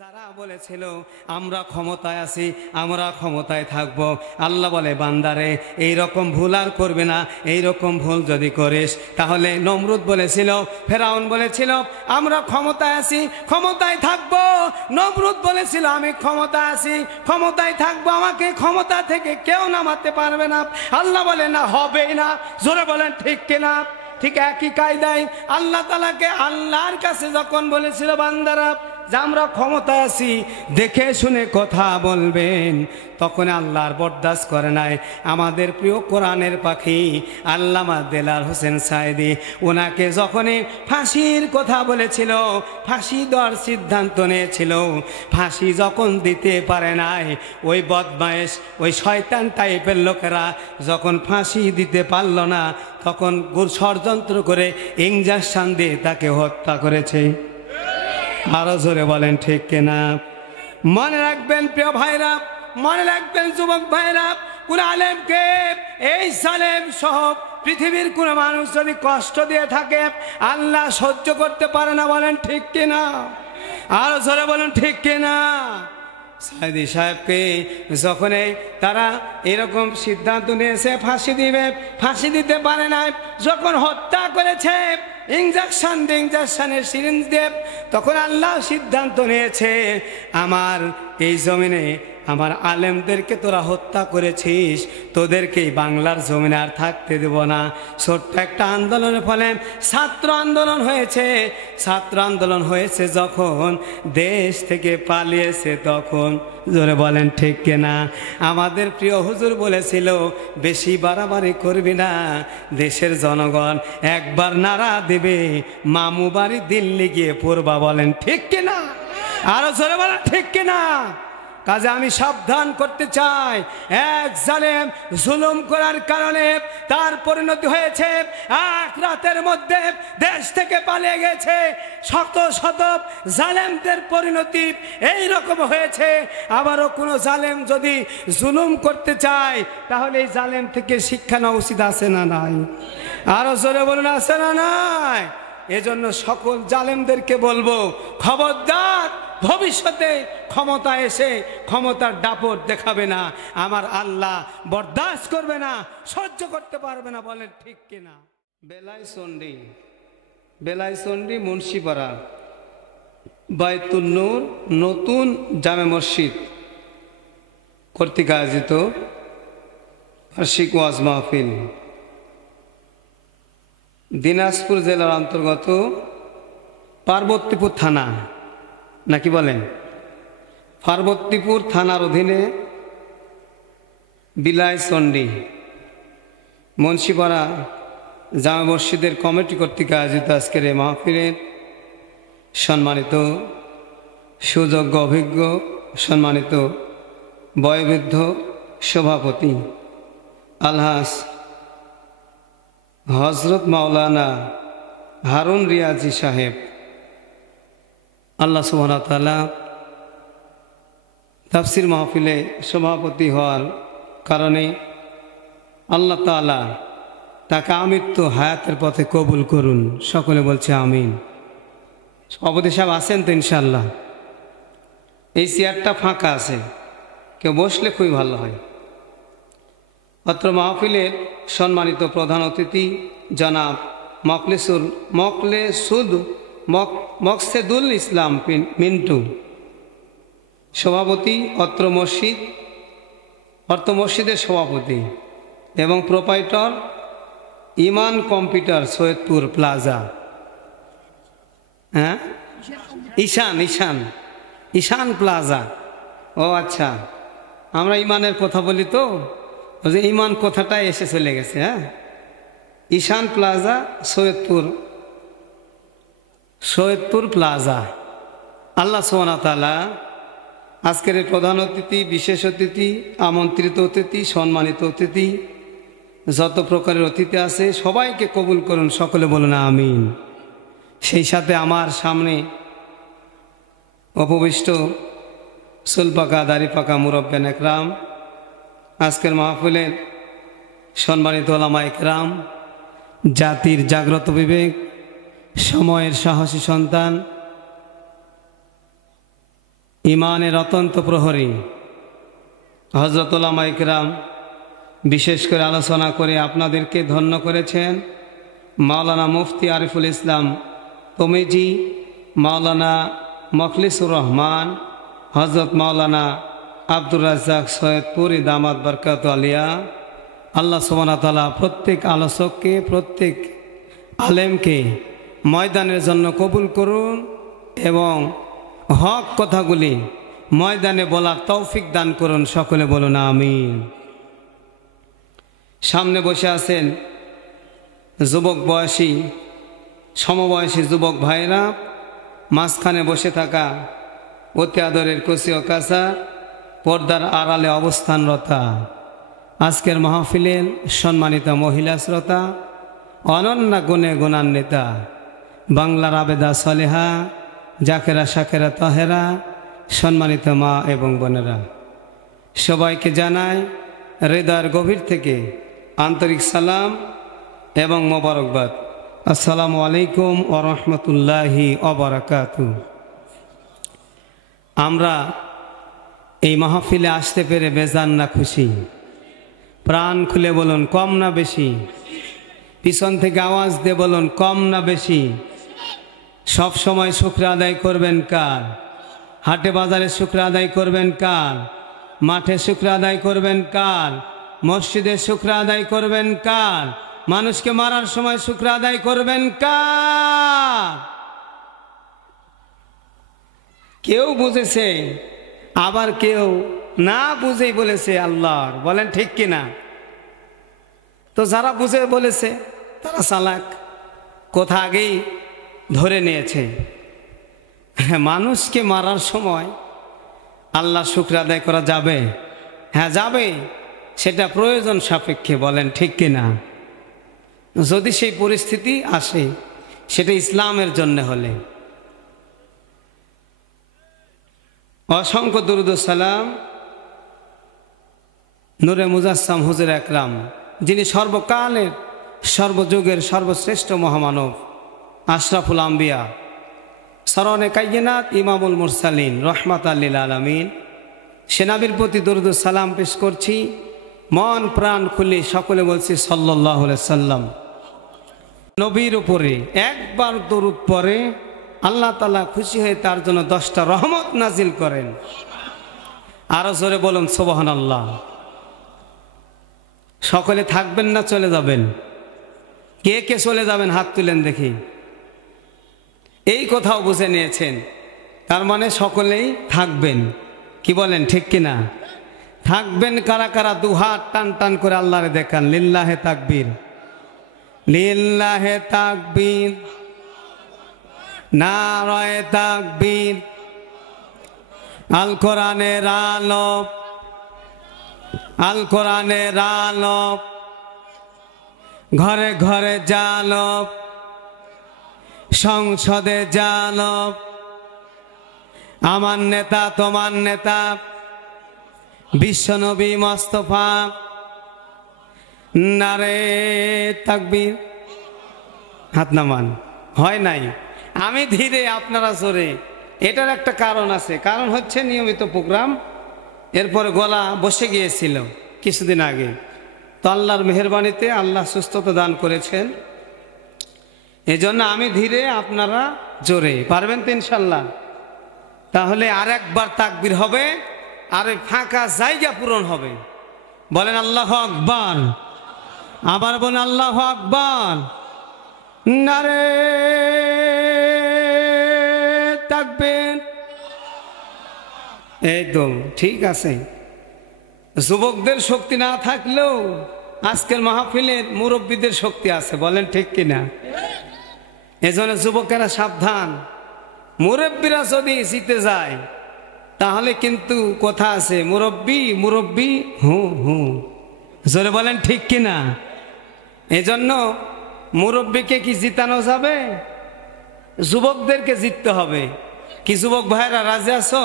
যারা বলেছিল আমরা ক্ষমতায় আছি, আমরা ক্ষমতায় থাকব, আল্লাহ বলে বান্দারে এই রকম ভুল আর করবে না। এই রকম ভুল যদি করিস তাহলে নমরুদ বলেছিল, ফেরাউন বলেছিল আমরা ক্ষমতায় আছি, ক্ষমতায় থাকব। নমরুদ বলেছিল আমি ক্ষমতায় আছি, ক্ষমতায় থাকবো, আমাকে ক্ষমতা থেকে কেউ নামাতে পারবে না। আল্লাহ বলে না, হবেই না। জোরে বলেন ঠিক কিনা? ঠিক একই কায়দায় আল্লাহ তাআলাকে আল্লাহর কাছে যখন বলেছিল বান্দারা যে আমরা ক্ষমতায় আছি, দেখে শুনে কথা বলবেন, তখন আল্লাহর বরদাস্ত করে নাই। আমাদের প্রিয় কোরআনের পাখি আল্লামা দেলার হোসেন সাইদি, ওনাকে যখনই ফাঁসির কথা বলেছিল, ফাঁসি দেওয়ার সিদ্ধান্ত নিয়েছিল, ফাঁসি যখন দিতে পারে নাই, ওই বদমায়েশ ওই শয়তান টাইপের লোকেরা যখন ফাঁসি দিতে পারল না, তখন ষড়যন্ত্র করে ইঞ্জেকশন দিয়ে তাকে হত্যা করেছে। আরো জোরে বলেন ঠিক কিনা? মনে রাখবেন প্রিয় ভাইরা, মনে রাখবেন যুবক ভাইরা, কোন আলেমকে এই সালেম সহ পৃথিবীর কোন মানুষ যদি কষ্ট দিয়ে থাকে আল্লাহ সহ্য করতে পারে না। বলেন ঠিক কিনা? আরো জোরে বলেন ঠিক কিনা? সাইদি সাহেবকে যখন তারা এরকম সিদ্ধান্ত নিয়েছে ফাঁসি দিবে, ফাঁসি দিতে পারে না, যখন হত্যা করেছে ইঞ্জেকশনের সিরিঞ্জ দিয়ে, তখন আল্লাহ সিদ্ধান্ত নিয়েছে আমার এই জমিনে আমার আলেমদেরকে তোরা হত্যা করেছিস, তোদেরকে বাংলার জমিনে আর থাকতে দেব না। ছোট্ট একটা আন্দোলনের ফলে ছাত্র আন্দোলন হয়েছে। ছাত্র আন্দোলন হয়েছে যখন দেশ থেকে পালিয়েছে, তখন জোরে বলেন ঠিক কিনা? আমাদের প্রিয় হুজুর বলেছিল বেশি বাড়াবাড়ি করবি না, দেশের জনগণ একবার নাড়া দেবে, মামু বাড়ি দিল্লি গিয়ে পড়বা। বলেন ঠিক কিনা? আরো জোরে বলেন ঠিক কিনা? কাজে আমি সাবধান করতে চাই, এক জালেম জুলুম করার কারণে তার পরিণতি হয়েছে এক রাতের মধ্যে দেশ থেকে পালিয়ে গেছে। শত শত জালেমদের পরিণতি এই রকম হয়েছে। আবারও কোনো জালেম যদি জুলুম করতে চায় তাহলে এই জালেম থেকে শিক্ষা নেওয়া উচিত আছে না নাই? আরো জোরে বলুন, আছে না নাই? এজন্য সকল জালেমদেরকে বলবো, খবরদার ভবিষ্যতে ক্ষমতা এসে ক্ষমতার দাপট দেখাবে না। আমার আল্লাহ বরদাস্ত করবে না, সহ্য করতে পারবে না। বলেন ঠিক কিনা? বেলাইচন্ডী মুন্সিপাড়া বাইতুল নূর নতুন জামে মসজিদ কর্তৃক আয়োজিত বার্ষিক ওয়াজ মাহফিল দিনাজপুর জেলার অন্তর্গত পার্বতীপুর থানা, নাকি বলেন, পার্বতীপুর থানার অধীনে বিলাইচন্ডী মুন্সিপাড়া জামে মসজিদের কমিটি কর্তৃক আয়োজিত আজকের এই মাহফিলের সম্মানিত সুযোগ্য অভিজ্ঞ সম্মানিত বয়োবৃদ্ধ সভাপতি আলহাজ হজরত মাওলানা হারুন রিয়াজি সাহেব, আল্লাহ সুবহানাহু ওয়া তাআলা তাফসির মাহফিলে সভাপতি হওয়ার কারণে আল্লাহ তাআলা তাকে আমৃত্যু হায়াতের পথে কবুল করুন। সকলে বলছে আমিন। সভাপতি সাহেব আছেন তো ইনশাআল্লাহ? এই চেয়ারটা ফাঁকা আছে, কেউ বসলে খুবই ভালো হয়। অত্র মাহফিলের সম্মানিত প্রধান অতিথি জনাব মকসেদুল ইসলাম মিন্টু, সভাপতি অত্র মসজিদের সভাপতি এবং প্রোপাইটর ইমান কম্পিউটার সৈয়দপুর প্লাজা। হ্যাঁ, ঈশান প্লাজা। ও আচ্ছা, আমরা ইমানের কথা বলি তো, যে ইমান কথাটাই এসে চলে গেছে। হ্যাঁ, ঈশান প্লাজা সৈয়দপুর প্লাজা। আল্লাহ সুবহানাহু ওয়া তাআলা আজকের এই প্রধান অতিথি, বিশেষ অতিথি, আমন্ত্রিত অতিথি, সম্মানিত অতিথি, যত প্রকারের অতিথি আছে সবাইকে কবুল করুন। সকলে বলুন আমিন। সেই সাথে আমার সামনে উপবিষ্ট চুলপাকা দাড়িপাকা মুরব্বিয়ান একরাম, আজকের মাহফিলের সম্মানিত ওলামা একরাম, জাতির জাগ্রত বিবেক, সময়ের সাহসী সন্তান, ইমানের অত্যন্ত প্রহরী হযরত উলামা ইকরাম বিশেষ করে আলোচনা করে আপনাদেরকে ধন্য করেছেন মাওলানা মুফতি আরিফুল ইসলাম তমিজি, মাওলানা মখলিসুর রহমান, হযরত মাওলানা আব্দুর রাজ্জাক সৈয়দপুরি দামাত বরকাত আলিয়া। আল্লাহ সুবহানাহু ওয়া তাআলা প্রত্যেক আলোচককে, প্রত্যেক আলেমকে ময়দানের জন্য কবুল করুন এবং হক কথাগুলি ময়দানে বলার তৌফিক দান করুন। সকলে বলুন আমিন। সামনে বসে আছেন যুবক বয়সী, সমবয়সী যুবক ভাইরা, মাঝখানে বসে থাকা অতি আদরের কচি ও কাঁচা পর্দার আড়ালে অবস্থানরতা আজকের মাহফিলের সম্মানিত মহিলা শ্রোতা, অনন্য গুণে গুণান্বিতা বাংলার আবেদা সলেহা, জাকেরা শাকেরা তহেরা, সম্মানিত মা এবং বোনেরা, সবাইকে জানাই হৃদয়ের গভীর থেকে আন্তরিক সালাম এবং মোবারকবাদ। আসসালামু আলাইকুম ওয়া রাহমাতুল্লাহি ওয়া বারাকাতুহু। আমরা এই মাহফিলে আসতে পেরে বেজান না খুশি? প্রাণ খুলে বলুন কম না বেশি? পিছন থেকে আওয়াজ দিয়ে বলুন কম না বেশি? সব সময় শুকর আদায় করবেন কার? হাটে বাজারে শুকর আদায় করবেন কার? মাঠে শুকর আদায় করবেন কার? মসজিদে শুকর আদায় করবেন কার? মানুষকে মারার সময় শুকর আদায় করবেন কার? কেউ বুঝেছে, আবার কেউ না বুঝেই বলেছে আল্লাহর। বলেন ঠিক কিনা? তো যারা বুঝে বলেছে তারা চালাক, কথা আগেই ধরে নিয়েছে। মানুষকে মারার সময় আল্লাহ শুকর আদায় করা যাবে? হ্যাঁ যাবে, সেটা প্রয়োজন সাপেক্ষে। বলেন ঠিক কিনা? যদি সেই পরিস্থিতি আসে, সেটা ইসলামের জন্য হলে। অসংখ্য দুরূদ ও সালাম নূরে মুজাসসাম হুজুর আকরাম, যিনি সর্বকালের সর্বযুগের সর্বশ্রেষ্ঠ মহামানব, আশরাফুল আম্বিয়া, সরনে কায়নাত, ইমামুল মুরসালিন, রহমাতাল লিল আলামিন, সেনাবির প্রতি দুরূদ ও সালাম পেশ করছি। মন প্রাণ খুলে সকলে বলছি সাল্লাল্লাহু আলাইহি সাল্লাম। নবীর উপরে একবার দরুদ পড়ে আল্লাহ তাআলা খুশি হয়ে তার জন্য 10টা রহমত নাজিল করেন। আরো জোরে বলুন সুবহানাল্লাহ। সকলে থাকবেন না চলে যাবেন? কে কে চলে যাবেন হাত তুলেন দেখি। এই কথাও বুঝে নিয়েছেন, তার মানে সকলেই থাকবেন। কি বলেন ঠিক কিনা? থাকবেন কারা কারা? দুহাত টান টান করে আল্লাহরে দেখান। লিল্লাহে তাকবীর, লিল্লাহে তাকবীর, নারায়ে তাকবীর। আল কোরআনের আলো, আল কোরআনের আলো, ঘরে ঘরে জালো, সংসদে জালো। আমার নেতা তোমার নেতা বিশ্বনবী মুস্তাফা। নারে তাকবীর। হাত নামান। হয় নাই, আমি ধীরে আপনারা জোরে। এটার একটা কারণ আছে, কারণ হচ্ছে নিয়মিত প্রোগ্রাম, এরপরে গলা বসে গিয়েছিল কিছুদিন আগে। তো আল্লাহর মেহেরবানিতে আল্লাহ সুস্থতা দান করেছেন, এজন্য আমি ধীরে, আপনারা জোরে। পারবেন তো ইনশাল্লাহ? তাহলে আর একবার তাকবীর হবে, আর ওই ফাঁকা জায়গা পূরণ হবে। বলেন আল্লাহু আকবার। আবার বলেন আল্লাহু আকবার। নারে তাকবীর। একদম ঠিক আছে। যুবকদের শক্তি না থাকলেও আজকের মাহফিলের মুরব্বীদের শক্তি আছে। বলেন ঠিক কিনা? এজন্য যুবকেরা সাবধান। মুরব্বীরা যদি জিতে যায় তাহলে কিন্তু কথা আছে, মুরব্বী মুরব্বী হু হু। জোরে বলেন ঠিক কিনা? এজন্য মুরব্বীকে কি জিতানো যাবে? যুবকদেরকে জিততে হবে। কি যুবক ভাইরা রাজি আছো?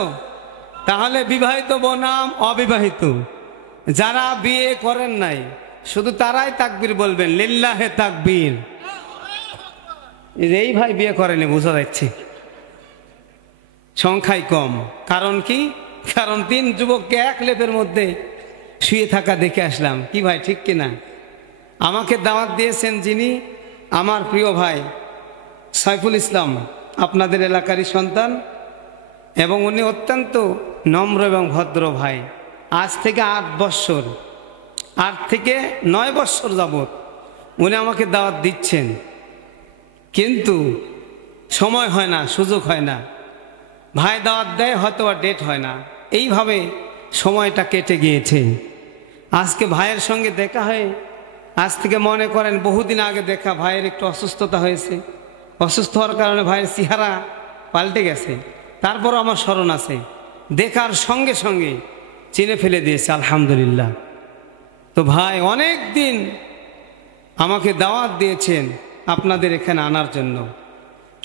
তাহলে বিবাহিত বনাম অবিবাহিত, যারা বিয়ে করেন নাই শুধু তারাই তাকবীর বলবেন। লিল্লাহে তাকবীর। এই ভাই বিয়ে করেনি, বোঝা যাচ্ছে। সংখ্যায় কম। কারণ কি? কারণ 3 যুবককে এক লেপের মধ্যে শুয়ে থাকা দেখে আসলাম। কি ভাই, ঠিক কিনা? আমাকে দাওয়াত দিয়েছেন যিনি, আমার প্রিয় ভাই সাইফুল ইসলাম, আপনাদের এলাকারই সন্তান, এবং উনি অত্যন্ত নম্র এবং ভদ্র ভাই। আজ থেকে 8 বৎসর, 8 থেকে 9 বৎসর যাবৎ উনি আমাকে দাওয়াত দিচ্ছেন, কিন্তু সময় হয় না, সুযোগ হয় না। ভাই দাওয়াত দেয়, হয়তো আর ডেট হয় না, এইভাবে সময়টা কেটে গিয়েছে। আজকে ভাইয়ের সঙ্গে দেখা হয়, আজ থেকে মনে করেন বহুদিন আগে দেখা। ভাইয়ের একটু অসুস্থতা হয়েছে, অসুস্থ হওয়ার কারণে ভাইয়ের চেহারা পাল্টে গেছে, তারপরও আমার স্মরণ আছে। দেখার সঙ্গে সঙ্গে চিনে ফেলে দিয়েছে, আলহামদুলিল্লাহ। তো ভাই অনেক দিন আমাকে দাওয়াত দিয়েছেন আপনাদের এখানে আনার জন্য,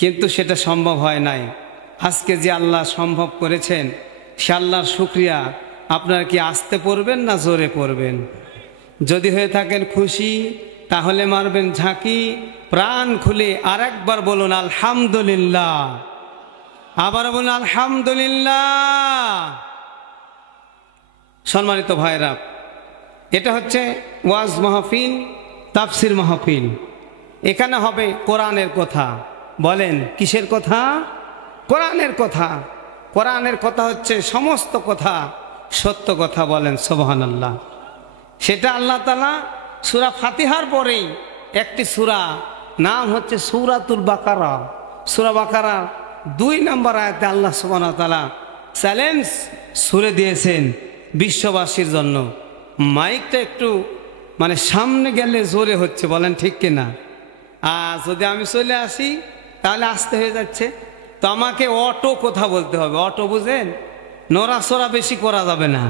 কিন্তু সেটা সম্ভব হয় নাই। আজকে যে আল্লাহ সম্ভব করেছেন, সে আল্লাহর শুকরিয়া। আপনারা কি আসতে পড়বেন না জোরে পড়বেন? যদি হয়ে থাকেন খুশি, তাহলে মারবেন ঝাঁকি, প্রাণ খুলে আর একবার বলুন আলহামদুলিল্লাহ। আবার বলুন আলহামদুলিল্লাহ। সম্মানিত ভাইরা, এটা হচ্ছে ওয়াজ মাহফিল, তাফসির মাহফিল। এখানে হবে কোরআনের কথা। বলেন কিসের কথা? কোরআনের কথা। কোরআনের কথা হচ্ছে সমস্ত কথা সত্য কথা। বলেন সুবহানাল্লাহ। সেটা আল্লাহ তাআলা সূরা ফাতিহার পরেই একটি সূরা, নাম হচ্ছে সূরাতুল বাকারা। সূরা বাকারা 2 নম্বর আয়াতে আল্লাহ সুবহানাহু ওয়া তাআলা চ্যালেঞ্জ ছুড়ে দিয়েছেন বিশ্ববাসীর জন্য। মাইকটা একটু মানে সামনে গেলে জোরে হচ্ছে, বলেন ঠিক কিনা? আর যদি আমি চলে আসি তাহলে আস্তে হয়ে যাচ্ছে। তো আমাকে অটো কথা বলতে হবে। অটো বুঝেন? নড়াচড়া বেশি করা যাবে না,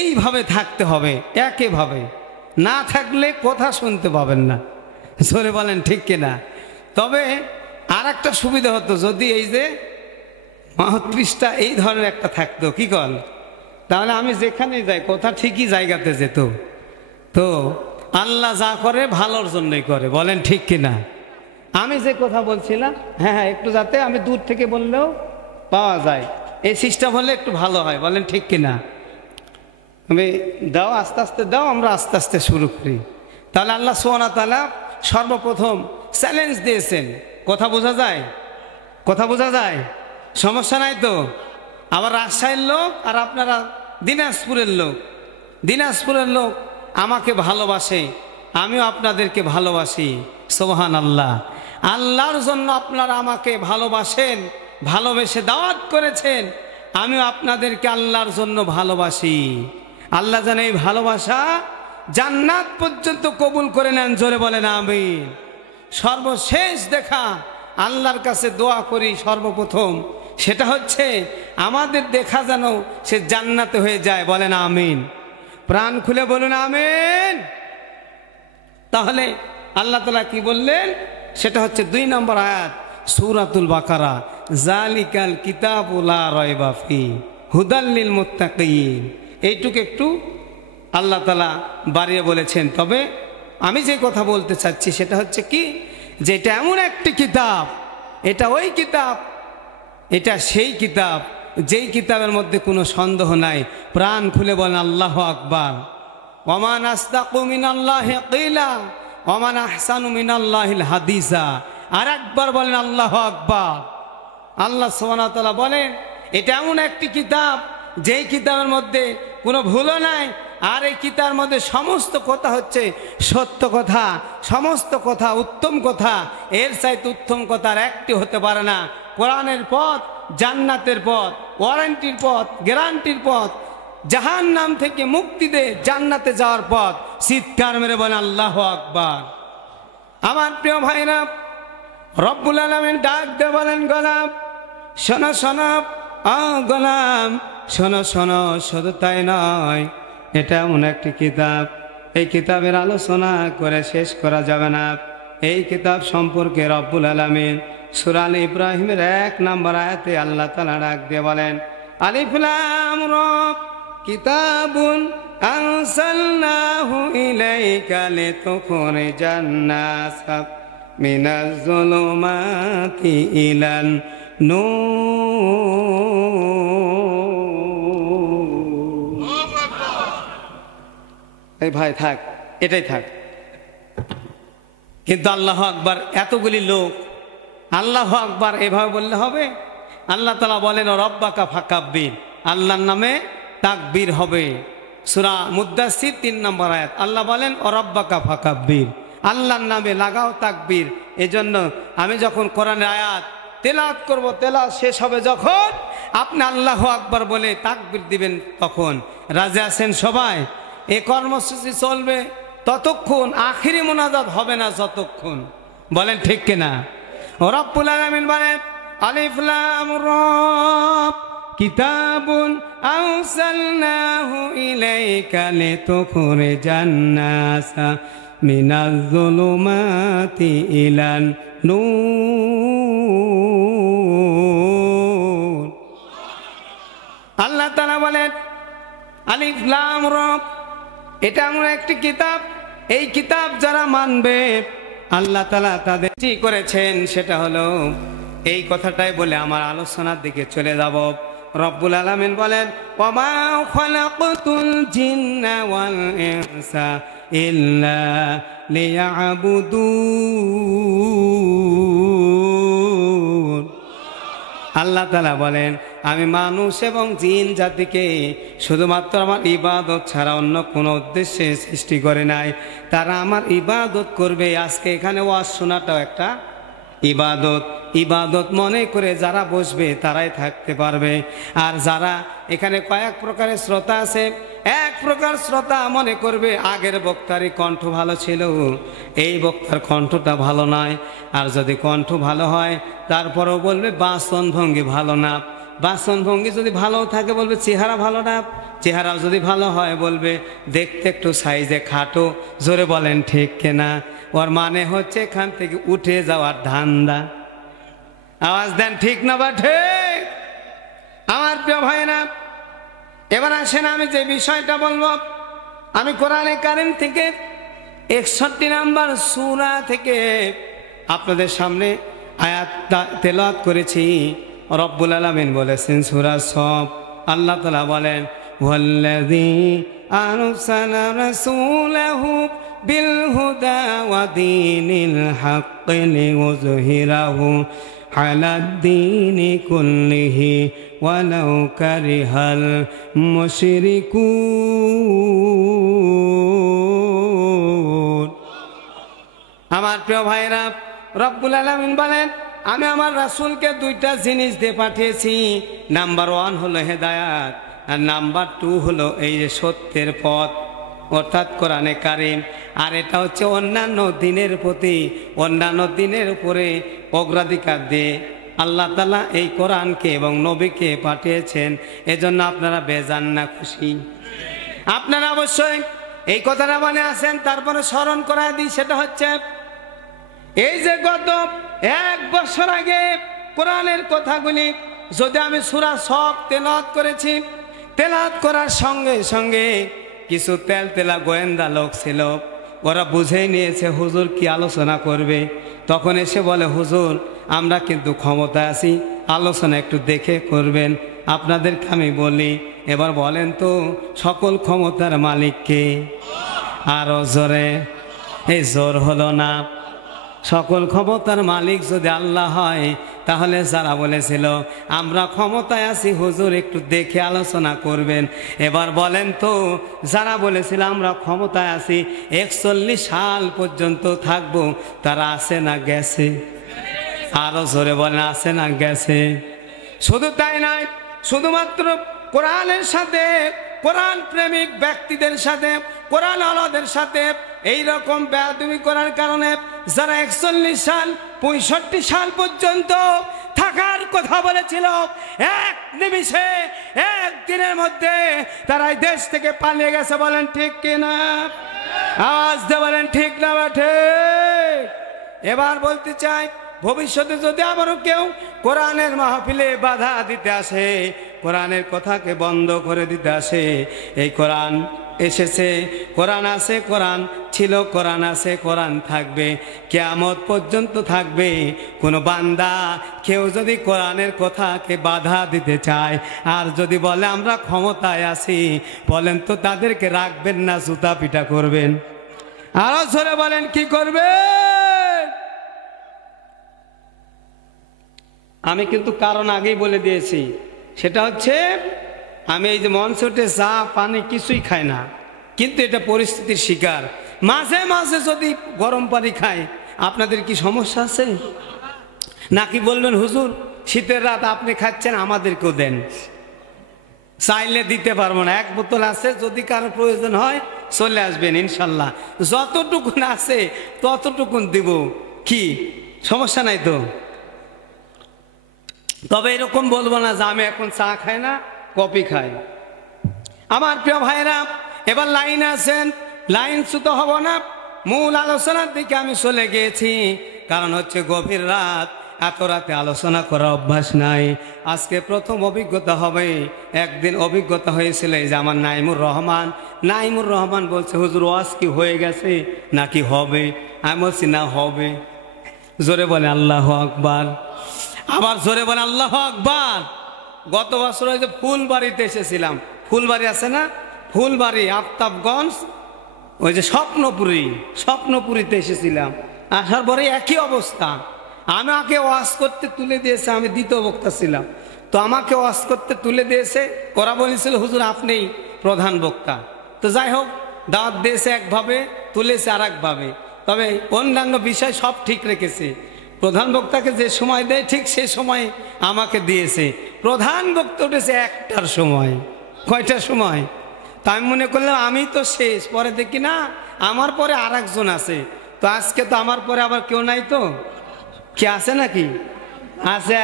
এইভাবে থাকতে হবে, একইভাবে। না থাকলে কথা শুনতে পাবেন না। জোরে বলেন ঠিক কিনা? তবে আর একটা সুবিধা হতো যদি এই যে মাহফিলটা এই ধরনের একটা থাকতো, কি কল, তাহলে আমি যেখানেই যাই কথা ঠিকই জায়গাতে যেত। তো আল্লাহ যা করে ভালোর জন্যই করে, বলেন ঠিক কিনা? আমি যে কথা বলছিলাম, হ্যাঁ, একটু যাতে আমি দূর থেকে বললেও পাওয়া যায়, এই সিস্টেম হলে একটু ভালো হয়, বলেন ঠিক কিনা? আমি দাও, আস্তে আস্তে দাও, আমরা আস্তে আস্তে শুরু করি। তাহলে আল্লাহ সুবহানাহু ওয়া তাআলা সর্বপ্রথম চ্যালেঞ্জ দিয়েছেন। কথা বোঝা যায়? কথা বোঝা যায়? সমস্যা নাই তো? আবার রাজশাহীর লোক আর আপনারা দিনাজপুরের লোক। দিনাজপুরের লোক আমাকে ভালোবাসে, আমিও আপনাদেরকে ভালোবাসি। সুবহানাল্লাহ। আল্লাহর জন্য আপনারা আমাকে ভালোবাসেন, ভালোবেসে দাওয়াত করেছেন, আমিও আপনাদেরকে আল্লাহর জন্য ভালোবাসি। আল্লাহ যেন এই ভালোবাসা জান্নাত পর্যন্ত কবুল করে নেন। জোরে বলেন আমিন। সর্বশেষ দেখা আল্লাহর কাছে দোয়া করি সর্বপ্রথম, সেটা হচ্ছে আমাদের দেখা যেন সে জান্নাতে হয়ে যায়। বলেন আমিন। প্রাণ খুলে বলুন আমিন। তাহলে আল্লাহ তাআলা কি বললেন? সেটা হচ্ছে 2 নম্বর আয়াত সূরাতুল বাকারা, জালিকাল কিতাবু লা রাইবা ফি হুদাল লিল মুত্তাকিন। এইটুকু একটু আল্লাহ তাআলা বাড়িয়ে বলেছেন। তবে আমি যে কথা বলতে চাচ্ছি সেটা হচ্ছে কি, যে এটা এমন একটি কিতাব, এটা ওই কিতাব, এটা সেই কিতাব যেই কিতাবের মধ্যে কোনো সন্দেহ নাই। প্রাণ খুলে বলেন আল্লাহু আকবার। ওয়ামান আসদাকু মিনাল্লাহি কিলা ওয়ামান আহসানু মিনাল্লাহিল হাদিসা। আর একবার বলেন আল্লাহু আকবার। আল্লাহ সুবহানাহু ওয়া তাআলা বলেন এটা এমন একটি কিতাব যেই কিতাবের মধ্যে কোনো ভুলও নাই, আর এই কিতাবের মধ্যে সমস্ত কথা হচ্ছে সত্য কথা, সমস্ত কথা উত্তম কথা। এর চাইতে উত্তম কথা আর একটি হতে পারে না। কোরআনের পথ জান্নাতের পথ, ওয়ারেন্টির পথ, গ্যারান্টির পথ, জাহান্নাম থেকে মুক্তি দে জান্নাতে যাওয়ার পথ। চিৎকার মেরে বলেন আল্লাহু আকবার। আমার প্রিয় ভাইরা, রব্বুল আলামিন ডাক দিয়ে বলেন গোলাম শোনো শোনো, গোলাম শোনো শোনো। শুধু তাই নয়, এটা এমন একটি কিতাব, এই কিতাবের আলোচনা করে শেষ করা যাবে না। এই কিতাব সম্পর্কে রব্বুল আলামিন সূরা আল ইব্রাহিমের 1 নম্বর আয়াতে আল্লাহ তাআলা ডাক দিয়ে বলেন আলিফ লাম রা কিতাবুন আনসালনাহু ইলাইকা লিতুখরিজান নাস মিনাজ যুলুমাতি ইলান নূর। এই ভাই থাক, এটাই থাক। কিন্তু আল্লাহু আকবার, এতগুলি লোক আল্লাহু আকবার এভাবে বললে হবে? আল্লাহ তাআলা বলেন রব্বাকা ফাকাব্বির, আল্লাহর নামে তাকবীর হবে। সূরা মুদ্দাসসির 3 নম্বর আয়াত আল্লাহ বলেন রব্বাকা ফাকাব্বির, আল্লাহর নামে লাগাও তাকবীর। এজন্য আমি যখন কোরআনের আয়াত তেলাওয়াত করব, তেলাওয়াত শেষ হবে যখন, আপনি আল্লাহু আকবার বলে তাকবীর দিবেন তখন। রাজি আছেন সবাই? এই কর্মসূচি চলবে ততক্ষণ, আখিরি মুনাজাত হবে না যতক্ষণ। বলেন ঠিক কিনা? রব্বুল আলামিন বলেন আলিফ লাম রা কিতাবুন আরসালনাহু ইলাইকা লিতুখরিজান নাসা মিনাজ যুলুমাতি ইলান নূর। আল্লাহ তাআলা বলেন আলিফ লাম রা, এটা এমন একটি কিতাব, এই কিতাব যারা মানবে আল্লাহ তাআলা তাদের কি করেছেন সেটা হলো, এই কথাটাই বলে আমার আলোচনার দিকে চলে যাব। রব্বুল আলামিন বলেন ওয়ামা খালাকতুল জিন্না ওয়াল ইনসা ইল্লা লিয়াবুদুন। আল্লাহ তাআলা বলেন আমি মানুষ এবং জিন জাতিকে শুধুমাত্র আমার ইবাদত ছাড়া অন্য কোনো উদ্দেশ্যে সৃষ্টি করে নাই, তারা আমার ইবাদত করবে। আজকে এখানে ওয়াজ শোনাটাও একটা ইবাদত। ইবাদত মনে করে যারা বসবে তারাই থাকতে পারবে। আর যারা এখানে কয়েক প্রকারের শ্রোতা আছে, এক প্রকার শ্রোতা মনে করবে আগের বক্তারই কণ্ঠ ভালো ছিল, এই বক্তার কণ্ঠটা ভালো নয়। আর যদি কণ্ঠ ভালো হয় তারপরেও বলবে বাচন ভঙ্গি ভালো না। বাচন ভঙ্গি যদি ভালো থাকে বলবে চেহারা ভালো না। চেহারাও যদি ভালো হয় বলবে দেখতে একটু সাইজে খাটো। জোরে বলেন ঠিক কিনা? ওর মানে হচ্ছে এখান থেকে উঠে যাওয়ার ধান্দা। আওয়াজ দেন ঠিক না বা ঠিক? আমার প্রিয় ভাইরা, এবার আসেন আমি যে বিষয়টা বলবো, আমি কোরআনে কারীম থেকে 61 নম্বর সূরা থেকে আপনাদের সামনে আয়াত তেলাওয়াত করেছি। রব্বুল আলামিন বলেছেন সূরা সফ, আল্লাহ তাআলা বলেন ওয়াল্লাযী আরসালা রাসূলাহু বিল হুদা ওয়া দীনিল হাক্কি লিইয়ুযহিরাহু আলাদ-দীনি কুল্লিহি ওয়ালাউ কারিহাল মুশরিকুন। আমার প্রিয় ভাইরা, রব্বুল আলামিন বলেন আমি আমার রাসূলকে 2টা জিনিস দিয়ে পাঠিয়েছি। নাম্বার 1 হলো হেদায়াত, আর নাম্বার 2 হলো এই যে সত্যের পথ, অর্থাৎ কোরআনে কারীম। আর এটা হচ্ছে অন্যান্য দিনের প্রতি, অন্যান্য দিনের উপরে অগ্রাধিকার দিয়ে আল্লাহ তাআলা এই কোরআনকে এবং নবীকে পাঠিয়েছেন। এজন্য আপনারা বেজান না খুশি? আপনারা অবশ্যই এই কথাটা মনে আছেন। তারপরে স্মরণ করায় দিই, সেটা হচ্ছে এই যে গত 1 বছর আগে কোরআনের কথাগুলি যদি আমি সূরা সফ তেলাওয়াত করেছি, তেলাওয়াত করার সঙ্গে সঙ্গে কিছু তেলতেলা গোয়েন্দা লোক ছিল, ওরা বুঝেই নিয়েছে হুজুর কি আলোচনা করবে। তখন এসে বলে হুজুর আমরা কিন্তু ক্ষমতায় আছি, আলোচনা একটু দেখে করবেন। আপনাদেরকে আমি বলি এবার বলেন তো সকল ক্ষমতার মালিক কে? আরো জোরে। এই জোর হলো না। সকল ক্ষমতার মালিক যদি আল্লাহ হয়, তাহলে যারা বলেছিল আমরা ক্ষমতায় আছি হুজুর একটু দেখে আলোচনা করবেন, এবার বলেন তো যারা বলেছিল আমরা ক্ষমতায় আছি 41 সাল পর্যন্ত থাকবো, তারা আছে না গেছে? আরো জোরে বলেন আছে না গেছে? শুধু তাই নয়, শুধুমাত্র কোরআনের সাথে, কোরআন প্রেমিক ব্যক্তিদের সাথে, কোরআন আলাদের সাথে এই রকম বেয়াদবি করার কারণে যারা 41 সাল 65 সাল পর্যন্ত থাকার কথা বলেছিল, এক নিমিষে একদিনের মধ্যে তারা দেশ থেকে পালিয়ে গেছে। বলেন ঠিক কিনা? আওয়াজ দিয়ে বলেন ঠিক না বা ঠিক? এবার বলতে চাই ভবিষ্যতে যদি আবারও কেউ কোরআনের মাহফিলে বাধা দিতে আসে, কোরআনের কথাকে বন্ধ করে দিতে আসে, এই কোরআন এসেছে, কোরআন আছে, কোরআন ছিল, কোরআন আছে, কোরআন থাকবে, কিয়ামত পর্যন্ত থাকবে। কোনো বান্দা কেউ যদি কোরআনের কথাকে বাধা দিতে চায় আর যদি বলে আমরা ক্ষমতায় আছি, বলেন তো তাদেরকে রাখবেন না জুতা পিটা করবেন? আরো জোরে বলেন কি করবে? আমি কিন্তু কারণ আগেই বলে দিয়েছি, সেটা হচ্ছে আমি এই যে মঞ্চে উঠে চা পানি কিছুই খাই না, কিন্তু এটা পরিস্থিতির শিকার। মাঝে মাঝে যদি গরম পানি খাই, আপনাদের কি সমস্যা আছে? নাকি বলবেন হুজুর শীতের রাত আপনি খাচ্ছেন আমাদেরকেও দেন? চাইলে দিতে পারবো না, এক বোতল আছে, যদি কারো প্রয়োজন হয় চলে আসবেন ইনশাল্লাহ, যতটুকুন আছে ততটুকুন দিব, কি সমস্যা নাই তো? তবে এরকম বলবো না যে আমি এখন চা খাই না, কফি খাই। আমার প্রিয় ভাইরা, এবার লাইন আছেন, লাইন ছুতো হব না, মূল আলোচনার দিকে আমি চলে গিয়েছি। কারণ হচ্ছে গভীর রাত, এত রাতে আলোচনা করার অভ্যাস নাই। আজকে প্রথম অভিজ্ঞতা হবে। একদিন অভিজ্ঞতা হয়েছিল এই যে আমার নাইমুর রহমান বলছে হুজুর ওয়াজ কি হয়ে গেছে নাকি হবে? আমি বলছি না হবে। জোরে বলে আল্লাহু আকবার, আবার জোরে বলে আল্লাহু আকবার। গত বছর ওই যে ফুলবাড়িতে এসেছিলাম, ফুলবাড়ি আছে না, ফুলবাড়ি আফতাবগঞ্জ, ওই যে স্বপ্নপুরীতে এসেছিলাম। আসার পরে একই অবস্থা, আমাকে ওয়াজ করতে তুলে দিয়েছে, আমি দ্বিতীয় বক্তা ছিলাম, তো আমাকে ওয়াজ করতে তুলে দিয়েছে। ওরা বলেছিল হুজুর আপনিই প্রধান বক্তা। তো যাই হোক, দাওয়াত দিয়েছে একভাবে, তুলেছে আর একভাবে, তবে অন্যান্য বিষয় সব ঠিক রেখেছে। প্রধান বক্তাকে যে সময় দেয় ঠিক সে সময় আমাকে দিয়েছে। প্রধান বক্তা উঠেছে 1টার সময়। কয়টার সময়? তা আমি মনে করলাম আমি তো শেষ, পরে দেখি না আমার পরে আর একজন আছে। তো আজকে তো আমার পরে আবার কেউ নাই, তো কি আছে নাকি? আছে,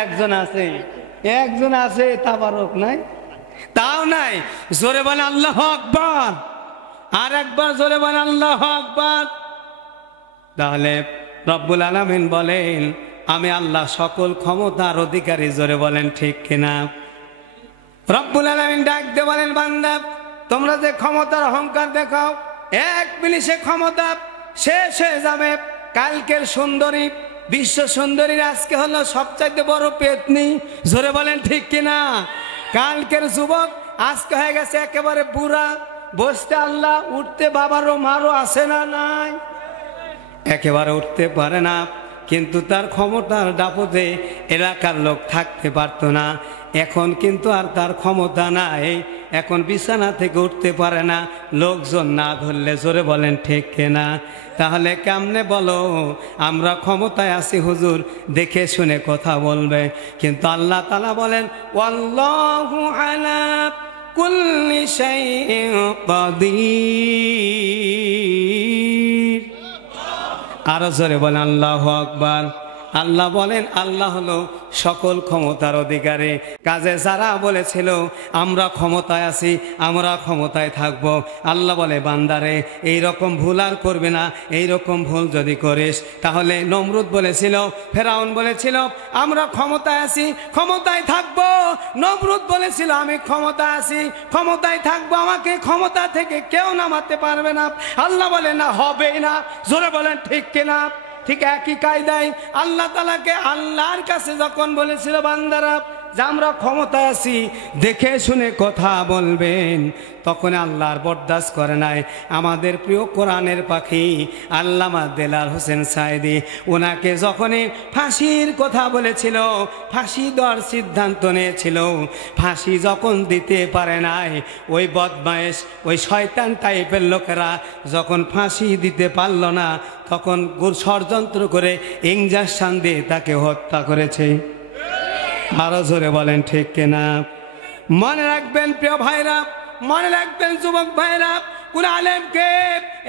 একজন আছে, তাবারক নাই, তাও নাই। জোরে বলে আল্লাহু আকবার, আর একবার জোরে বলে আল্লাহু আকবার। তাহলে রব্বুল আলামিন বলেন আমি আল্লাহ সকল ক্ষমতার অধিকারী। জোরে বলেন ঠিক কিনা? রব্বুল আলামিন ডাক দিয়ে বলেন বান্দা তোমরা যে ক্ষমতার অহংকার দেখাও, এক মিনিটে ক্ষমতা শেষ হয়ে যাবে। কালকের সুন্দরী, বিশ্ব সুন্দরীর আজকে হলো সবচাইতে বড় পেতনি। জোরে বলেন ঠিক কিনা? কালকের যুবক আজকে হয়ে গেছে একেবারে বুড়া, বসতে আল্লাহ, উঠতে বাবারও মারও আসে না, নাই, একেবারে উঠতে পারে না। কিন্তু তার ক্ষমতার দাপটে এলাকার লোক থাকতে পারতো না। এখন কিন্তু আর তার ক্ষমতা নাই, এখন বিছানা থেকে উঠতে পারে না, লোকজন না ধরলে। জোরে বলেন ঠিক কিনা? তাহলে কেমনে বলো আমরা ক্ষমতায় আছি হুজুর, দেখে শুনে কথা বলবে। কিন্তু আল্লাহ তাআলা বলেন ওয়াল্লাহু আলা কুল্লি শাইইন কাদির। আরো জোরে বলেন আল্লাহু আকবার। আল্লাহ বলেন আল্লাহ হলো সকল ক্ষমতার অধিকারী। কাজে যারা বলেছিল আমরা ক্ষমতায় আছি, আমরা ক্ষমতায় থাকব, আল্লাহ বলে বান্দারে এই রকম ভুল আর করবে না। এই রকম ভুল যদি করিস তাহলে নমরুদ বলেছিল, ফেরাউন বলেছিল আমরা ক্ষমতায় আছি, ক্ষমতায় থাকব। নমরুদ বলেছিল আমি ক্ষমতায় আছি, ক্ষমতায় থাকবো, আমাকে ক্ষমতা থেকে কেউ নামাতে পারবে না। আল্লাহ বলে না, হবেই না। জোরে বলেন ঠিক কিনা? ঠিক একই কায়দায় আল্লাহ তাআলাকে আল্লাহর কাছে যখন বলেছিল বান্দারা যে আমরা ক্ষমতায় আছি, দেখে শুনে কথা বলবেন, তখন আল্লাহর বরদাস্ত করে নাই। আমাদের প্রিয় কোরআনের পাখি আল্লামা দেলার হোসেন সাইদি, ওনাকে যখনই ফাঁসির কথা বলেছিল, ফাঁসি দেওয়ার সিদ্ধান্ত নিয়েছিল, ফাঁসি যখন দিতে পারে নাই, ওই বদমায়েশ, ওই শয়তান টাইপের লোকেরা যখন ফাঁসি দিতে পারল না, তখন ষড়যন্ত্র করে ইঞ্জেকশন দিয়ে তাকে হত্যা করেছে। আরো জোরে বলেন ঠিক কিনা? মনে রাখবেন প্রিয় ভাইরা, মনে রাখবেন যুবক ভাইরা, কোন আলেমকে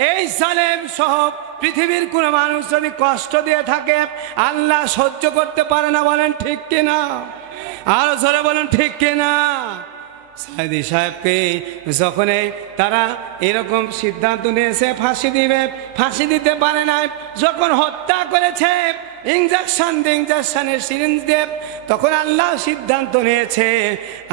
এই সালেম সহ পৃথিবীর কোন মানুষ যদি কষ্ট দিয়ে থাকে আল্লাহ সহ্য করতে পারে না। বলেন ঠিক কিনা? আরো জোরে বলেন ঠিক কিনা? সাইদি সাহেবকে যখন তারা এরকম সিদ্ধান্ত নিয়েছে ফাঁসি দিবে, ফাঁসি দিতে পারে না, যখন হত্যা করেছে ইঞ্জেকশনের সিরিঞ্জ দিয়ে, তখন আল্লাহ সিদ্ধান্ত নিয়েছে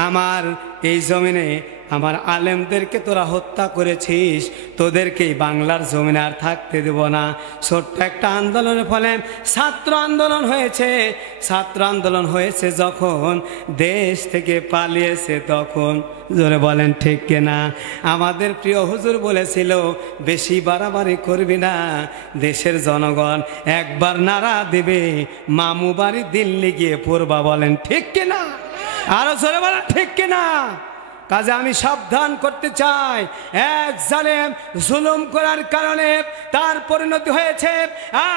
আমার এই জমিনে আমার আলেমদেরকে তোরা হত্যা করেছিস, তোদেরকেই বাংলার জমিনে আর থাকতে দেব না। ছোট্ট একটা আন্দোলনের ফলে ছাত্র আন্দোলন হয়েছে। ছাত্র আন্দোলন হয়েছে যখন দেশ থেকে পালিয়েছে তখন। জোরে বলেন ঠিক কিনা? আমাদের প্রিয় হুজুর বলেছিল বেশি বাড়াবাড়ি করবি না, দেশের জনগণ একবার নাড়া দেবে, মামু বাড়ি দিল্লি গিয়ে পড়বা। বলেন ঠিক কিনা? আরো জোরে বলেন ঠিক কিনা? কাজে আমি সাবধান করতে চাই, এক জালেম জুলুম করার কারণে তার পরিণতি হয়েছে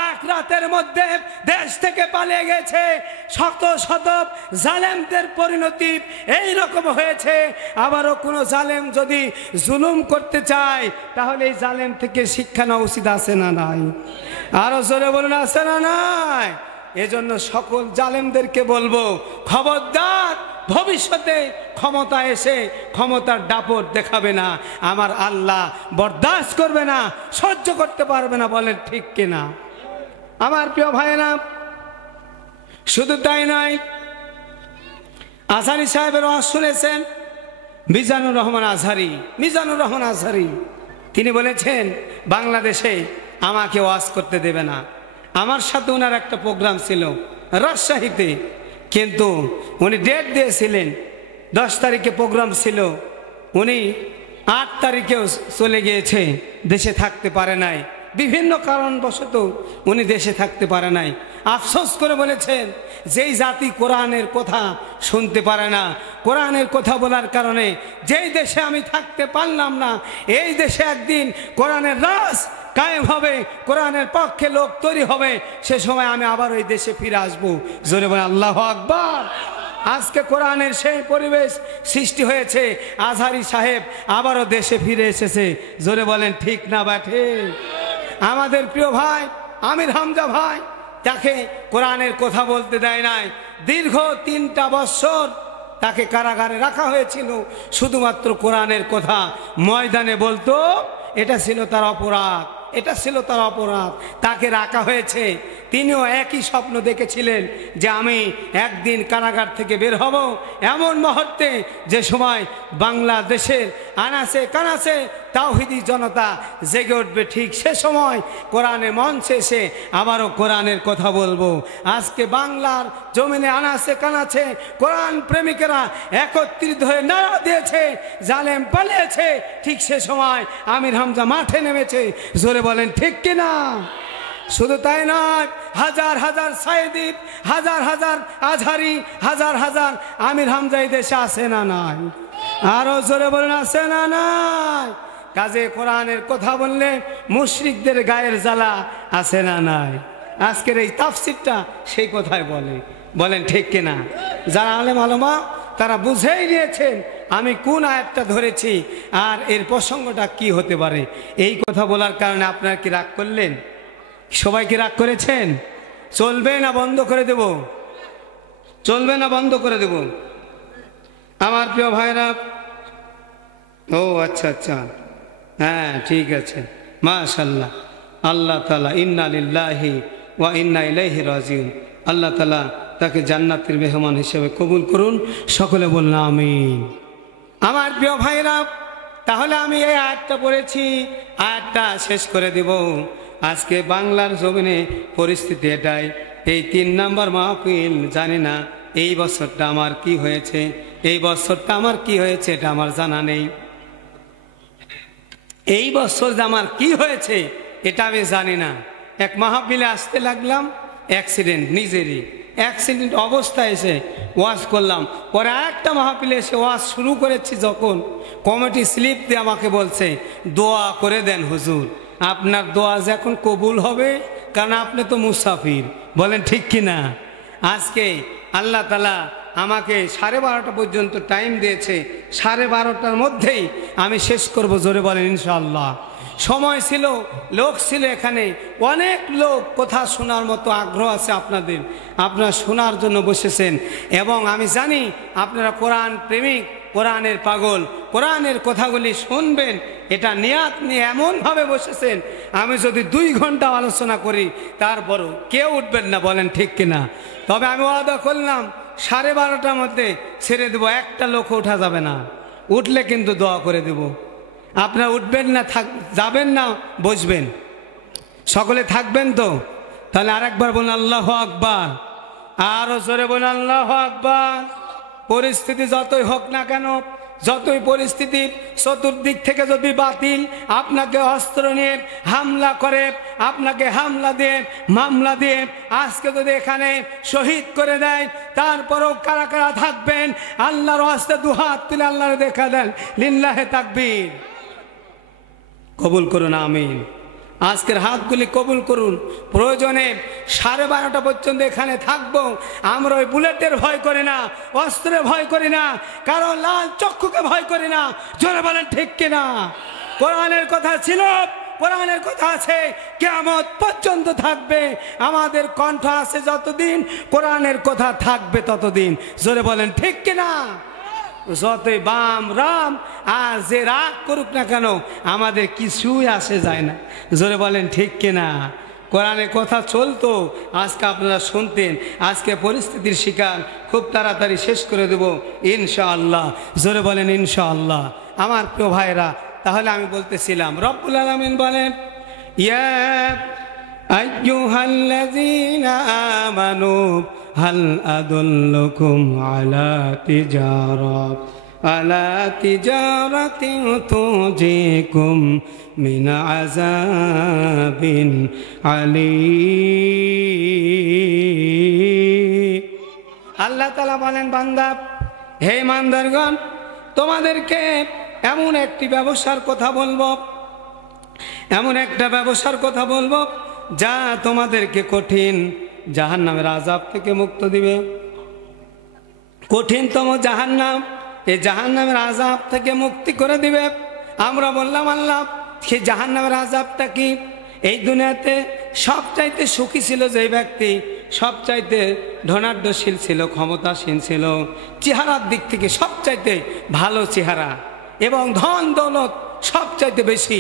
এক রাতের মধ্যে দেশ থেকে পালিয়ে গেছে। শত শত জালেমদের পরিণতি এই রকম হয়েছে। আবারও কোনো জালেম যদি জুলুম করতে চায় তাহলে এই জালেম থেকে শিক্ষা নেওয়া উচিত আছে না নাই? আরো জোরে বলুন আছে না নাই? এজন্য সকল জালেমদেরকে বলবো, খবরদার ভবিষ্যতে ক্ষমতা এসে ক্ষমতার দাপট দেখাবে না। আমার আল্লাহ বরদাস্ত করবে না, সহ্য করতে পারবে না। বলেন ঠিক কিনা? আমার প্রিয় ভাইয়েরা, শুধু তাই নয়, আজহারী সাহেবের ওয়াজ শুনেছেন, মিজানুর রহমান আজহারী তিনি বলেছেন বাংলাদেশে আমাকে ওয়াজ করতে দেবে না। আমার সাথে ওনার একটা প্রোগ্রাম ছিল রাজশাহীতে, কিন্তু উনি ডেট দিয়েছিলেন 10 তারিখে প্রোগ্রাম ছিল, উনি 8 তারিখেও চলে গিয়েছে, দেশে থাকতে পারে নাই। বিভিন্ন কারণবশত উনি দেশে থাকতে পারে নাই। আফসোস করে বলেছেন যেই জাতি কোরআনের কথা শুনতে পারে না, কোরআনের কথা বলার কারণে যেই দেশে আমি থাকতে পারলাম না, এই দেশে একদিন কোরআনের রাজ কায়েম হবে, কোরআনের পক্ষে লোক তৈরি হবে, সে সময় আমি আবার ওই দেশে ফিরে আসবো। জোরে বলে আল্লাহু আকবার। আজকে কোরআনের সেই পরিবেশ সৃষ্টি হয়েছে, আজহারী সাহেব আবারও দেশে ফিরে এসেছে। জোরে বলেন ঠিক না বাঠে? আমাদের প্রিয় ভাই আমির হামজা ভাই, তাকে কোরআনের কথা বলতে দেয় নাই। দীর্ঘ 3টা বছর তাকে কারাগারে রাখা হয়েছিল, শুধুমাত্র কোরআনের কথা ময়দানে বলতো। এটা ছিল তার অপরাধ, তাকে রাখা হয়েছে। তিনিও একই স্বপ্ন দেখেছিলেন যে আমি একদিন কারাগার থেকে বের হব, এমন মুহূর্তে যে সময় বাংলাদেশের আনাচে কানাচে তাওহীদি জনতা জেগে উঠবে, ঠিক সে সময় কোরআনে মঞ্চে এসে আবারও কোরআনের কথা বলবো। আজকে বাংলার জমিনে আনাচে কানাচে কোরআন প্রেমিকেরা একত্রিত হয়ে নারা দিয়েছে, জালেম পালিয়েছে, ঠিক সে সময় আমির হামজা মাঠে নেমেছে। জোরে বলেন ঠিক কিনা? শুধু তাই নয়, হাজার হাজার সাইদি, হাজার হাজার আজহারী, হাজার হাজার আমির হামজা এই দেশে আছে না নাই? আরো জোরে বলেন আছে না নাই? কাজে কোরআনের কথা বললে মুশরিকদের গায়ের জ্বালা আছে না নাই? আজকের এই তাফসীরটা সেই কথাই বলে। বলেন ঠিক কিনা? যারা আলেম আলেমা তারা বুঝেই নিয়েছেন আমি কোন আয়াতটা ধরেছি আর এর প্রসঙ্গটা কি হতে পারে। এই কথা বলার কারণে আপনারা কি রাগ করলেন? সবাই কি রাগ করেছেন? চলবে না বন্ধ করে দেব? চলবে না বন্ধ করে দেব? আমার প্রিয় ভাইরা, ও আচ্ছা আচ্ছা, হ্যাঁ ঠিক আছে, মাশাআল্লাহ। আল্লাহ তাআলা ইন্না লিল্লাহি ওয়া ইন্না ইলাইহি রাজিউন, আল্লাহ তাআলা তাকে জান্নাতের মেহমান হিসেবে কবুল করুন। সকলে বলুন আমিন। আমার প্রিয় ভাইরা, তাহলে আমি এই আয়াতটা পড়েছি, আয়াতটা শেষ করে দেব। আজকে বাংলার জমিনে পরিস্থিতি এটাই। এই 3 নাম্বার মাহফিল, জানি না এই বছরটা আমার কি হয়েছে, এটা আমার জানা নেই। এই বছর যে আমার কি হয়েছে এটা আমি জানি না। এক মাহফিলে আসতে লাগলাম, অ্যাক্সিডেন্ট, নিজেরই অ্যাক্সিডেন্ট অবস্থায় এসে ওয়াজ করলাম। পরে আরেকটা মাহফিলে এসে ওয়াজ শুরু করেছি, যখন কমিটি স্লিপ দিয়ে আমাকে বলছে দোয়া করে দেন হুজুর, আপনার দোয়া যখন কবুল হবে, কারণ আপনি তো মুসাফির। বলেন ঠিক কিনা? আজকে আল্লাহ তাআলা আমাকে 12:30 পর্যন্ত টাইম দিয়েছে, 12:30টার মধ্যেই আমি শেষ করব। জোরে বলেন ইনশাআল্লাহ। সময় ছিল, লোক ছিল, এখানে অনেক লোক, কথা শোনার মতো আগ্রহ আছে আপনাদের, আপনারা শোনার জন্য বসেছেন। এবং আমি জানি আপনারা কোরআন প্রেমিক, কোরআনের পাগল, কোরআনের কথাগুলি শুনবেন, এটা নিয়াত নিয়ে এমনভাবে বসেছেন। আমি যদি 2 ঘন্টা আলোচনা করি তারপরও কেউ উঠবেন না। বলেন ঠিক কিনা? তবে আমি ওয়াদা করলাম 12:30টার মধ্যে ছেড়ে দেবো, একটা লোক ওঠা যাবে না। উঠলে কিন্তু দোয়া করে দেব। আপনারা উঠবেন না, যাবেন না, বসবেন? সকলে থাকবেন তো? তাহলে আরেকবার বলুন আল্লাহু আকবার, আরো জোরে বলুন আল্লাহু আকবার। পরিস্থিতি যতই হোক না কেন, যতই পরিস্থিতি চতুর্দিক থেকে যদি বাতিল আপনাকে অস্ত্র নিয়ে হামলা করে, আপনাকে হামলা দিয়ে মামলা দিয়ে আজকে যদি এখানে শহীদ করে দেয়, তারপরেও কারা কারা থাকবেন আল্লাহর হস্তে দুহাত তুলে আল্লাহরে দেখা দেন, লিল্লাহে তাকবীর। কবুল করুন, আমিন। আজকের হাতগুলি কবুল করুন। প্রয়োজনে 12:30 পর্যন্ত এখানে থাকবো। আমরা ওই বুলেটের ভয় করি না, অস্ত্রের ভয় করি না, কারো লাল চক্ষুকে ভয় করি না। জোরে বলেন ঠিক কিনা? কোরআনের কথা ছিল, কোরআনের কথা আছে, কিয়ামত পর্যন্ত থাকবে। আমাদের কণ্ঠ আছে যতদিন, কোরআনের কথা থাকবে ততদিন। জোরে বলেন ঠিক কিনা? যতই বাম রাম আর যে রাগ করুক না কেন, আমাদের কিছুই আসে যায় না। জোরে বলেন ঠিক কিনা? কোরআনের কথা চলতো, আজকে আপনারা শুনতেন। আজকে পরিস্থিতির শিকার, খুব তাড়াতাড়ি শেষ করে দেব ইনশাআল্লাহ। জোরে বলেন ইনশাআল্লাহ। আমার প্রিয় ভাইরা, তাহলে আমি বলতেছিলাম রব্বুল আলামিন বলেন, ইয়া আইয়ুহাল্লাযীনা আমানু হাল আদুল্লুকুম আলা তিজারাতিন তুজিকুম মিন আযাবিন আলীম। আল্লাহ তাআলা বলেন, বান্দা, হে ইমানদারগণ, তোমাদেরকে এমন একটি ব্যবসার কথা বলবো, এমন একটা ব্যবসার কথা বলবো যা তোমাদেরকে কঠিন জাহান্নামের আযাব থেকে মুক্ত দিবে। কঠিনতম জাহান্নাম, এই জাহান্নামের আযাব থেকে মুক্তি করে দিবে। আমরা বললাম, আল্লাহ, সেই জাহান্নামের আযাবটা কি? এই দুনিয়াতে সবচাইতে সুখী ছিল যে ব্যক্তি, সবচাইতে ধনাঢ্যশীল ছিল, ক্ষমতাসীন ছিল, চেহারার দিক থেকে সবচাইতে ভালো চেহারা এবং ধন দৌলত সবচাইতে বেশি,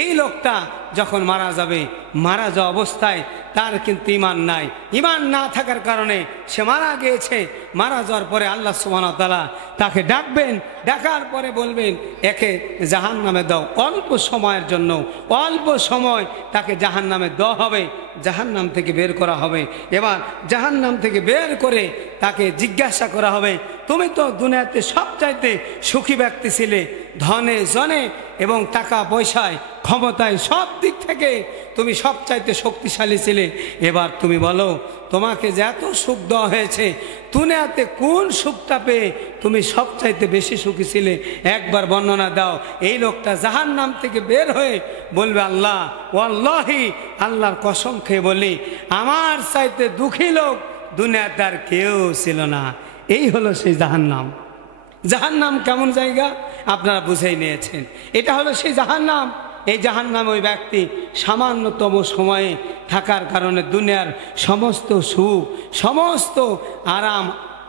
এই লোকটা যখন মারা যাবে, মারা যাওয়া অবস্থায় তার কিন্তু ঈমান নাই। ঈমান না থাকার কারণে সে মারা গিয়েছে। মারা যাওয়ার পরে আল্লাহ সুবহানাহু ওয়া তাআলা তাকে ডাকবেন, ডাকার পরে বলবেন, একে জাহান্নামে দাও। অল্প সময়ের জন্য, অল্প সময় তাকে জাহান্নামে দেওয়া হবে, জাহান্নাম থেকে বের করা হবে। এবার জাহান্নাম থেকে বের করে তাকে জিজ্ঞাসা করা হবে, তুমি তো দুনিয়াতে সবচাইতে সুখী ব্যক্তি ছিলে, ধনে জনে এবং টাকা পয়সায় ক্ষমতায় সব দিক থেকে তুমি সবচাইতে শক্তিশালী ছিলে। এবার তুমি বলো, তোমাকে যে এত সুখ দেওয়া হয়েছে, দুনিয়াতে কোন সুখটা পেয়ে তুমি সবচাইতে বেশি সুখী ছিলে? একবার বর্ণনা দাও। এই লোকটা জাহান্নাম থেকে বের হয়ে বলবে, আল্লাহ, ওয়াল্লাহি, আল্লাহর কসম খেয়ে বলি, আমার চাইতে দুঃখী লোক দুনিয়াতে আর কেউ ছিল না। এই হলো সেই জাহান্নাম। জাহান্নাম কেমন জায়গা আপনারা বুঝেই নিয়েছেন। এটা হলো সেই জাহান্নাম। এই জাহান্নাম ওই ব্যক্তি সামান্যতম সময়ে থাকার কারণে দুনিয়ার সমস্ত সুখ, সমস্ত আরাম,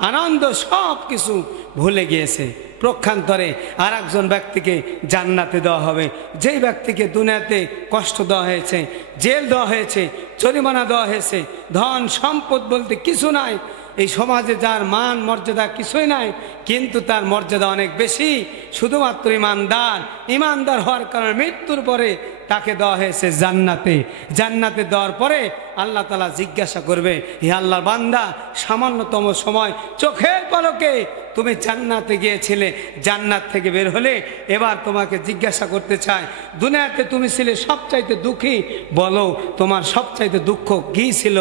আনন্দ সব কিছু ভুলে গিয়েছে। প্রক্ষান্তরে আর একজন ব্যক্তিকে জান্নাতে দেওয়া হবে। যেই ব্যক্তিকে দুনিয়াতে কষ্ট দেওয়া হয়েছে, জেল দেওয়া হয়েছে, জরিমানা দেওয়া হয়েছে, ধন সম্পদ বলতে কিছু নাই, এই সমাজে যার মান মর্যাদা কিছুই নাই, কিন্তু তার মর্যাদা অনেক বেশি, শুধুমাত্র ইমানদার। ইমানদার হওয়ার কারণে মৃত্যুর পরে তাকে দেওয়া হয়েছে জান্নাতে। জান্নাতে দেওয়ার পরে আল্লাহ তাআলা জিজ্ঞাসা করবে, হে আল্লাহর বান্দা, সামান্যতম সময় চোখের পলকে তুমি জান্নাতে গিয়েছিলে, জান্নাত থেকে বের হলে, এবার তোমাকে জিজ্ঞাসা করতে চায়, দুনিয়াতে তুমি ছিলে সবচাইতে দুঃখী, বলো তোমার সবচাইতে দুঃখ কী ছিল?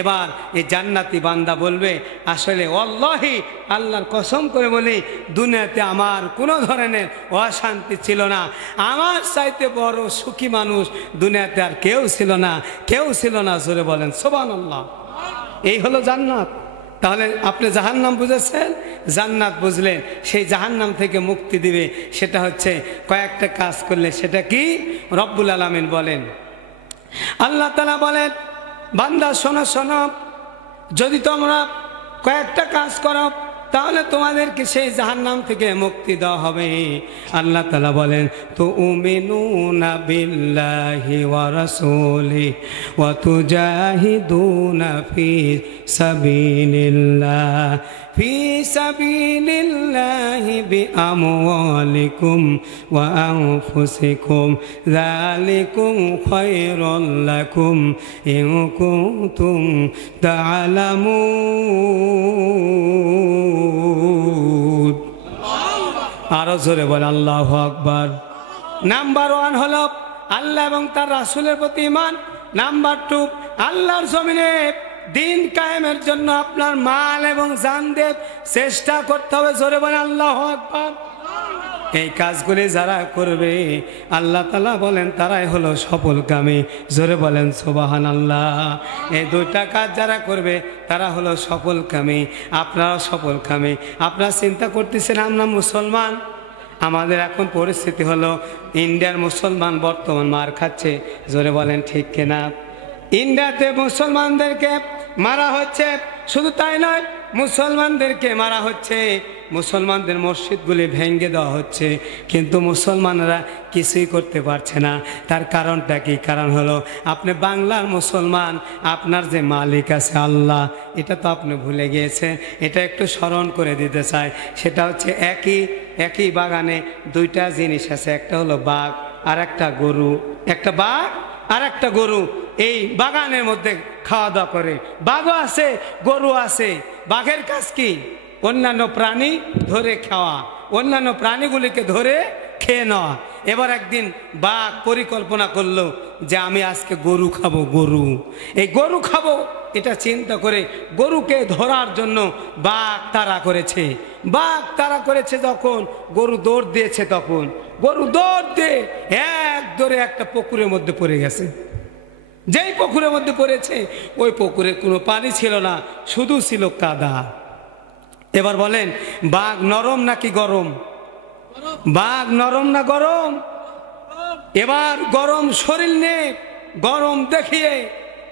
এবার এই জান্নাতি বান্দা বলবে, আসলে ওয়াল্লাহি, আল্লাহর কসম করে বলি, দুনিয়াতে আমার কোনো ধরনের অশান্তি ছিল না। আমার চাইতে বড় সুখী মানুষ দুনিয়াতে আর কেউ ছিল না, কেউ ছিল না। জোরে বলেন সুবহানাল্লাহ। এই হলো জান্নাত। তাহলে আপনি জাহান্নাম বুঝেছেন, জান্নাত বুঝলেন। সেই জাহান্নাম থেকে মুক্তি দিবে, সেটা হচ্ছে কয়েকটা কাজ করলে। সেটা কি? রব্বুল আলামিন বলেন, আল্লাহ তাআলা বলেন, বান্দা শোনো শোনো, যদি তোমরা কয়েকটা কাজ করো তাহলে তোমাদেরকে সেই জাহান্নাম থেকে মুক্তি দেওয়া হবে। আল্লাহ তাআলা বলেন, তুমিনুনা বিল্লাহি ওয়া রাসূলিহি ওয়া তুজাহিদুনা ফি সাবিলিল্লাহ ফি সাবিলিল্লাহি বিআমওয়ালিকুম ওয়া আনফুসিকুম যালিকুম খায়রুল লাকুম ইন কুনতুম তা'লামুন। আরো জোরে বল আল্লাহু আকবার। নাম্বার 1 হলো আল্লাহ এবং তার রাসূলের প্রতি ঈমান। নাম্বার 2, আল্লাহর জমিনে দিন কায়েমের জন্য আপনার মাল এবং জান দিয়ে চেষ্টা করতে হবে। জোরে বলেন আল্লাহু আকবার। এই কাজগুলি যারা করবে আল্লাহ তাআলা বলেন তারাই হলো সফলকামী। জোরে বলেন সুবহানাল্লাহ। এই দুইটা কাজ যারা করবে তারা হলো সফলকামী। আপনারাও সফলকামী। আপনারা চিন্তা করতেছেন আমরা মুসলমান, আমাদের এখন পরিস্থিতি হলো ইন্ডিয়ার মুসলমান বর্তমান মার খাচ্ছে। জোরে বলেন ঠিক কিনা? ইন্ডিয়াতে মুসলমানদেরকে মারা হচ্ছে, শুধু তাই নয় মুসলমানদেরকে মারা হচ্ছে, মুসলমানদের মসজিদগুলি ভেঙে দেওয়া হচ্ছে, কিন্তু মুসলমানরা কিছুই করতে পারছে না। তার কারণটা কি? কারণ হলো আপনি বাংলার মুসলমান, আপনার যে মালিক আছে আল্লাহ, এটা তো আপনি ভুলে গিয়েছেন। এটা একটু স্মরণ করে দিতে চাই। সেটা হচ্ছে একই বাগানে দুইটা জিনিস আছে, একটা হলো বাঘ আর একটা গরু। একটা বাঘ আর একটা গরু এই বাগানের মধ্যে খাওয়া দাওয়া করে। বাঘও আছে, গরু আছে। বাঘের কাজ কি? অন্যান্য প্রাণী ধরে খাওয়া, অন্যান্য প্রাণীগুলিকে ধরে খেয়ে নেওয়া। এবার একদিন বাঘ পরিকল্পনা করলো যে আমি আজকে গরু খাবো, গরু, এই গরু খাবো। এটা চিন্তা করে গরুকে ধরার জন্য বাঘ তাড়া করেছে। বাঘ তাড়া করেছে যখন গরু দৌড় দিয়েছে, তখন গরু দৌড় দিয়ে এক দৌড়ে একটা পুকুরের মধ্যে পড়ে গেছে। যেই পুকুরের মধ্যে পড়েছে ওই পুকুরে কোনো পানি ছিল না, শুধু ছিল কাদা। এবার বলেন বাঘ নরম নাকি গরম? বাঘ নরম না গরম? এবার গরম শরীর নিয়ে গরম দেখিয়ে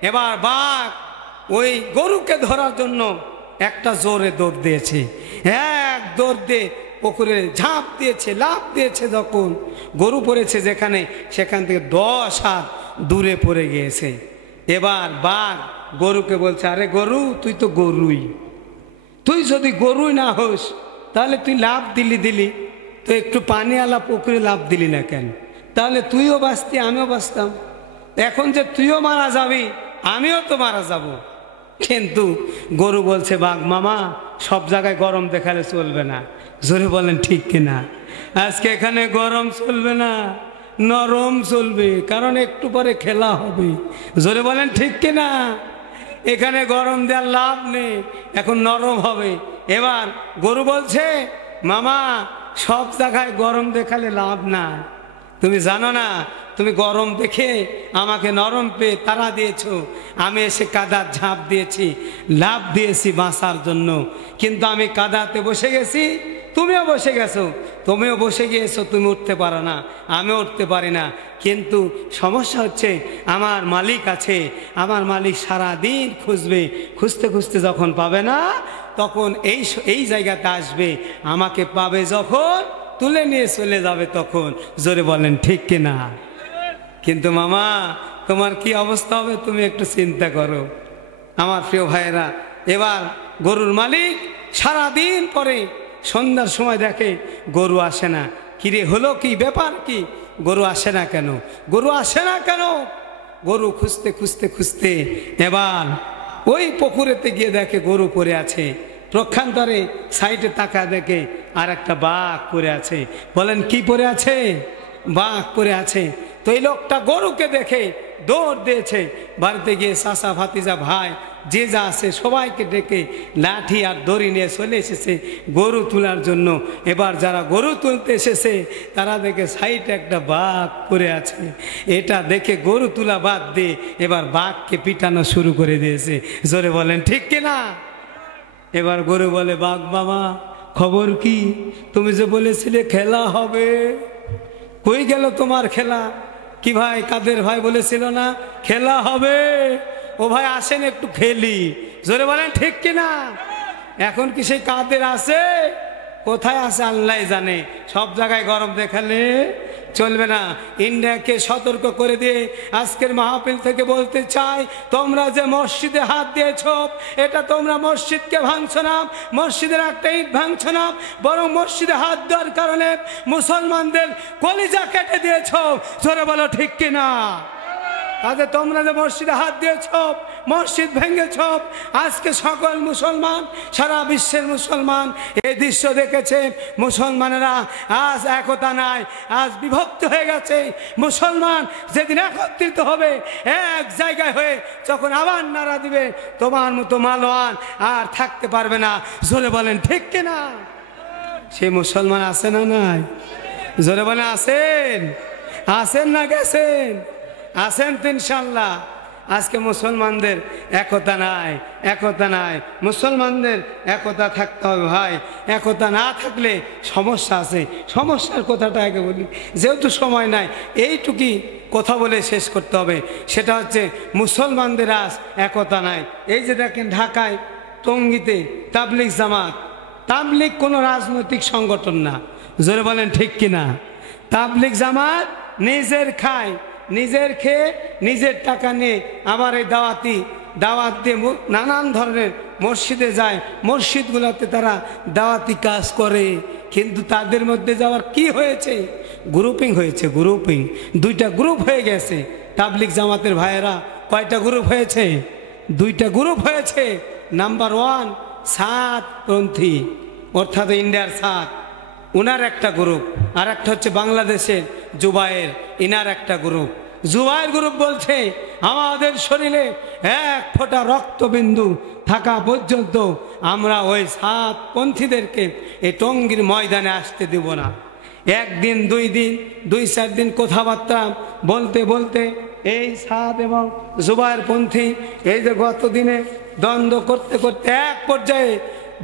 এবার বাঘ ওই গরুকে ধরার জন্য একটা জোরে দৌড় দিয়েছে। এক দৌড় দিয়ে পুকুরে ঝাঁপ দিয়েছে, লাফ দিয়েছে। যখন গরু পড়েছে যেখানে, সেখান থেকে 10 হাত দূরে পড়ে গিয়েছে। এবার বাঘ গরুকে বলছে, আরে গরু, তুই তো গরুই, তুই যদি গরুই না হোস তাহলে তুই লাফ দিলি তো একটু পানিওয়ালা পুকুরে লাফ দিলি না কেন? তাহলে তুইও বাঁচতি, আমিও বাঁচতাম। এখন যে তুইও মারা যাবি, আমিও তো মারা যাব। কিন্তু গরু বলছে, বাঘ মামা, সব জায়গায় গরম দেখালে চলবে না। জোরে বলেন ঠিক কিনা? আজকে এখানে গরম চলবে না, নরম চলবে, কারণ একটু পরে খেলা হবে। জোরে বলেন ঠিক কিনা? এখানে গরম দেওয়ার লাভ নেই, এখন নরম হবে। এবার গরু বলছে, মামা, সব জায়গায় গরম দেখালে লাভ না। তুমি জানো না, তুমি গরম দেখে আমাকে নরম পেয়ে তাড়া দিয়েছো। আমি এসে কাদার ঝাঁপ দিয়েছি, লাভ দিয়েছি বাঁচার জন্য, কিন্তু আমি কাদাতে বসে গেছি, তুমিও বসে গেছো। তুমিও বসে গিয়েছো, তুমি উঠতে পারো না, আমিও উঠতে পারি না। কিন্তু সমস্যা হচ্ছে আমার মালিক আছে, আমার মালিক সারাদিন খুঁজবে, খুঁজতে খুঁজতে যখন পাবে না, তখন এই জায়গাতে আসবে, আমাকে পাবে যখন তুলে নিয়ে চলে যাবে তখন। জোরে বলেন ঠিক কিনা? কিন্তু মামা, তোমার কি অবস্থা হবে তুমি একটু চিন্তা করো। আমার প্রিয় ভাইয়েরা, এবার গরুর মালিক সারাদিন পরে সন্ধ্যার সময় দেখে গরু আসে না। কিরে হলো কি, ব্যাপার কি? গরু আসে না কেন? গরু আসে না কেন? গরু খুঁজতে খুঁজতে খুঁজতে এবার ওই পুকুরেতে গিয়ে দেখে গরু পড়ে আছে। প্রক্ষান্তরে সাইডে তাকা দেখে আর একটা বাঘ পড়ে আছে। বলেন কি পড়ে আছে? বাঘ পড়ে আছে। তো এই লোকটা গরুকে দেখে দৌড় দিয়েছে। বাড়িতে গিয়ে চাচা, ভাতিজা, ভাই যে যা আছে সবাইকে ডেকে লাঠি আর দড়ি নিয়ে চলে এসেছে গরু তোলার জন্য। এবার যারা গরু তুলতে এসেছে তারা দেখে সাইডে একটা বাঘ পড়ে আছে। এটা দেখে গরু তোলা বাদ দিয়ে এবার বাঘকে পিটানো শুরু করে দিয়েছে। জোরে বলেন ঠিক কিনা? এবার গরু বলে, বাঘ মামা, খবর কি? তুমি যে বলেছিলে খেলা হবে, কই গেল তোমার খেলা? কি ভাই, কাদের ভাই বলেছিল না খেলা হবে? ও ভাই আসেন একটু খেলি। জোরে বলেন ঠিক কিনা? এখন কি সেই কাদের আছে? কোথায় আছে আল্লাহ জানে। সব জায়গায় গরম দেখালে চলবে না। ইন্ডিয়াকে সতর্ক করে দিয়ে আজকের মাহফিল থেকে বলতে চাই, তোমরা যে মসজিদে হাত দিয়েছ, এটা তোমরা মসজিদকে ভাঙছো না, মসজিদের একটা ইট ভাঙছো না, বরং মসজিদে হাত দেওয়ার কারণে মুসলমানদের কলিজা কেটে দিয়েছ। জোরে বলো ঠিক কিনা? তাতে তোমরা যে মসজিদে হাত দিয়েছ, মসজিদ ভেঙেছ, আজকে সকল মুসলমান, সারা বিশ্বের মুসলমান এই দৃশ্য দেখেছে। মুসলমানেরা আজ একতা নাই, আজ বিভক্ত হয়ে গেছে। মুসলমান যেদিন একত্রিত হবে, এক জায়গায় হয়ে যখন আবার নারা দিবে, তোমার মতো মালোয়ান আর থাকতে পারবে না। জোরে বলেন ঠিক কিনা? সে মুসলমান আছে না নাই? জোরে বলেন আছেন? আছেন না গেছেন? আছেন তো ইনশাল্লাহ। আজকে মুসলমানদের একতা নাই, একতা নাই। মুসলমানদের একতা থাকতে হবে ভাই। একতা না থাকলে সমস্যা আছে। সমস্যার কথাটা আগে বলি, যেহেতু সময় নাই, এইটুকুই কথা বলে শেষ করতে হবে। সেটা হচ্ছে মুসলমানদের আজ একতা নাই। এই যে দেখেন ঢাকায় টঙ্গীতে তাবলিগ জামাত, তাবলিগ কোনো রাজনৈতিক সংগঠন না। জোরে বলেন ঠিক কিনা? তাবলিগ জামাত নিজের খায়, নিজের খেয়ে নিজের টাকা নিয়ে আবার এই দাওয়াত দিয়ে নানান ধরনের মসজিদে যায়, মসজিদগুলোতে তারা দাওয়াতি কাজ করে। কিন্তু তাদের মধ্যে যাওয়ার কি হয়েছে? গ্রুপিং হয়েছে, গ্রুপিং। দুইটা গ্রুপ হয়ে গেছে। তাবলিগ জামাতের ভাইয়েরা কয়টা গ্রুপ হয়েছে? দুইটা গ্রুপ হয়েছে। নাম্বার 1 সাতপন্থী, অর্থাৎ ইন্ডিয়ার সাত, ওনার একটা গ্রুপ। আর একটা হচ্ছে বাংলাদেশের জুবায়ের, ইনার একটা গ্রুপ। জুবায়ের গ্রুপ বলছে আমাদের শরীরে এক ফোঁটা রক্তবিন্দু থাকা পর্যন্ত আমরা ওই সাতপন্থীদেরকে এই টঙ্গীর ময়দানে আসতে দেব না। একদিন, 2 দিন, 2-4 দিন কথাবার্তা বলতে বলতে এই সাত এবং জুবায়ের পন্থী এই যে গত দিনে দ্বন্দ্ব করতে করতে এক পর্যায়ে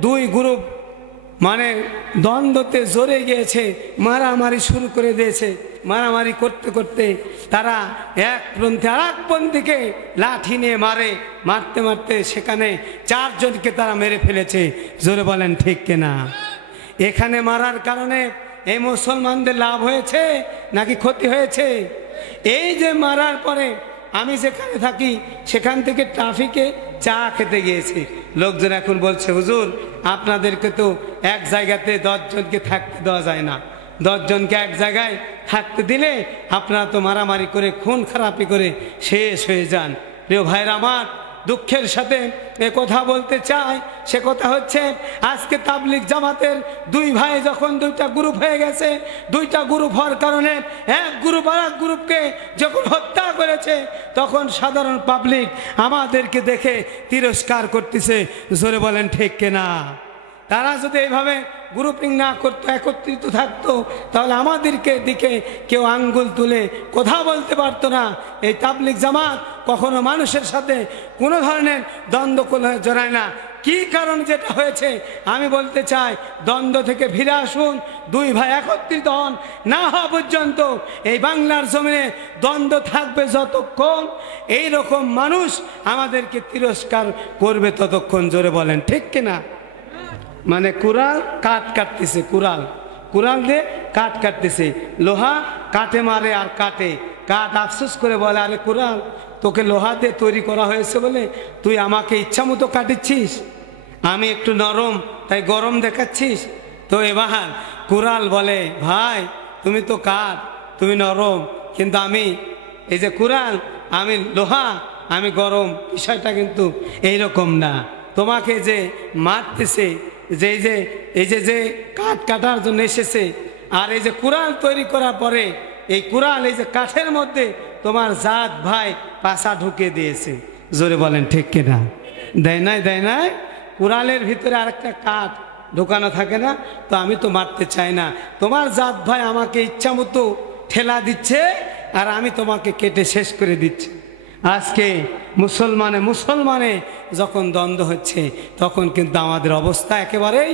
2 গ্রুপ মানে দ্বন্দ্বতে জড়ে গিয়েছে, মারামারি শুরু করে দিয়েছে। মারামারি করতে করতে তারা এক পন্থী আর এক পন্থীকে লাঠি নিয়ে মারতে মারতে সেখানে 4 জনকে তারা মেরে ফেলেছে। জোরে বলেন ঠিক কিনা? এখানে মারার কারণে এই মুসলমানদের লাভ হয়েছে নাকি ক্ষতি হয়েছে? এই যে মারার পরে আমি যেখানে থাকি সেখান থেকে ট্রাফিকে চা খেতে গিয়েছি। লোকজন এখন বলছে, হুজুর আপনাদেরকে তো এক জায়গাতে 10 জনকে থাকতে দেওয়া যায় না। 10 জনকে এক জায়গায় থাকতে দিলে আপনারা তো মারামারি করে খুন খারাপি করে শেষ হয়ে যান। প্রিয় ভাইরা আমার, দুঃখের সাথে এ কথা বলতে চাই, সে কথা হচ্ছে আজকে তাবলিগ জামাতের 2 ভাই যখন 2টা গ্রুপ হয়ে গেছে, 2টা গ্রুপ হওয়ার কারণে এক গ্রুপ আর এক গ্রুপকে যখন হত্যা করেছে, তখন সাধারণ পাবলিক আমাদেরকে দেখে তিরস্কার করতেছে। জোরে বলেন ঠিক কিনা? তারা যদি এইভাবে গ্রুপিং না করতো, একত্রিত থাকতো, তাহলে আমাদেরকে দিকে কেউ আঙ্গুল তুলে কথা বলতে পারতো না। এই তাবলিগ জামাত কখনো মানুষের সাথে কোনো ধরনের দ্বন্দ্ব জড়ায় না। কি কারণ যেটা হয়েছে আমি বলতে চাই, দ্বন্দ্ব থেকে ফিরে আসুন। 2 ভাই একত্রিত হন, না হওয়া পর্যন্ত এই বাংলার জমিনে দ্বন্দ্ব থাকবে যতক্ষণ, এই রকম মানুষ আমাদেরকে তিরস্কার করবে ততক্ষণ। জোরে বলেন ঠিক কিনা? মানে কুড়াল কাটতেছে, কুড়াল দিয়ে কাটতেছে। লোহা কাটে মারে আর কাটে, কাঠ আফসোস করে বলে, আরে কুড়াল তোকে লোহা দিয়ে তৈরি করা হয়েছে বলে তুই আমাকে ইচ্ছা মতো কাটিচ্ছিস, আমি একটু নরম তাই গরম দেখাচ্ছিস। তো এবার কুড়াল বলে, ভাই তুমি তো কাঠ, তুমি নরম, কিন্তু আমি এই যে কুড়াল, আমি লোহা, আমি গরম। বিষয়টা কিন্তু এইরকম না। তোমাকে যে মারতেছে, যে এই যে কাঠ কাটার জন্য এসেছে, আর এই যে কুড়াল তৈরি করার পরে এই কুড়াল এই যে কাঠের মধ্যে তোমার জাত ভাই পাশা ঢুকে দিয়েছে। জোরে বলেন ঠিক কিনা? দেয় নাই? কুড়ালের ভিতরে আরেকটা কাঠ ঢোকানো থাকে না? তো আমি তো মারতে চাই না, তোমার জাত ভাই আমাকে ইচ্ছা মতো ঠেলা দিচ্ছে আর আমি তোমাকে কেটে শেষ করে দিচ্ছি। আজকে মুসলমানে যখন দ্বন্দ্ব হচ্ছে, তখন কিন্তু আমাদের অবস্থা একেবারেই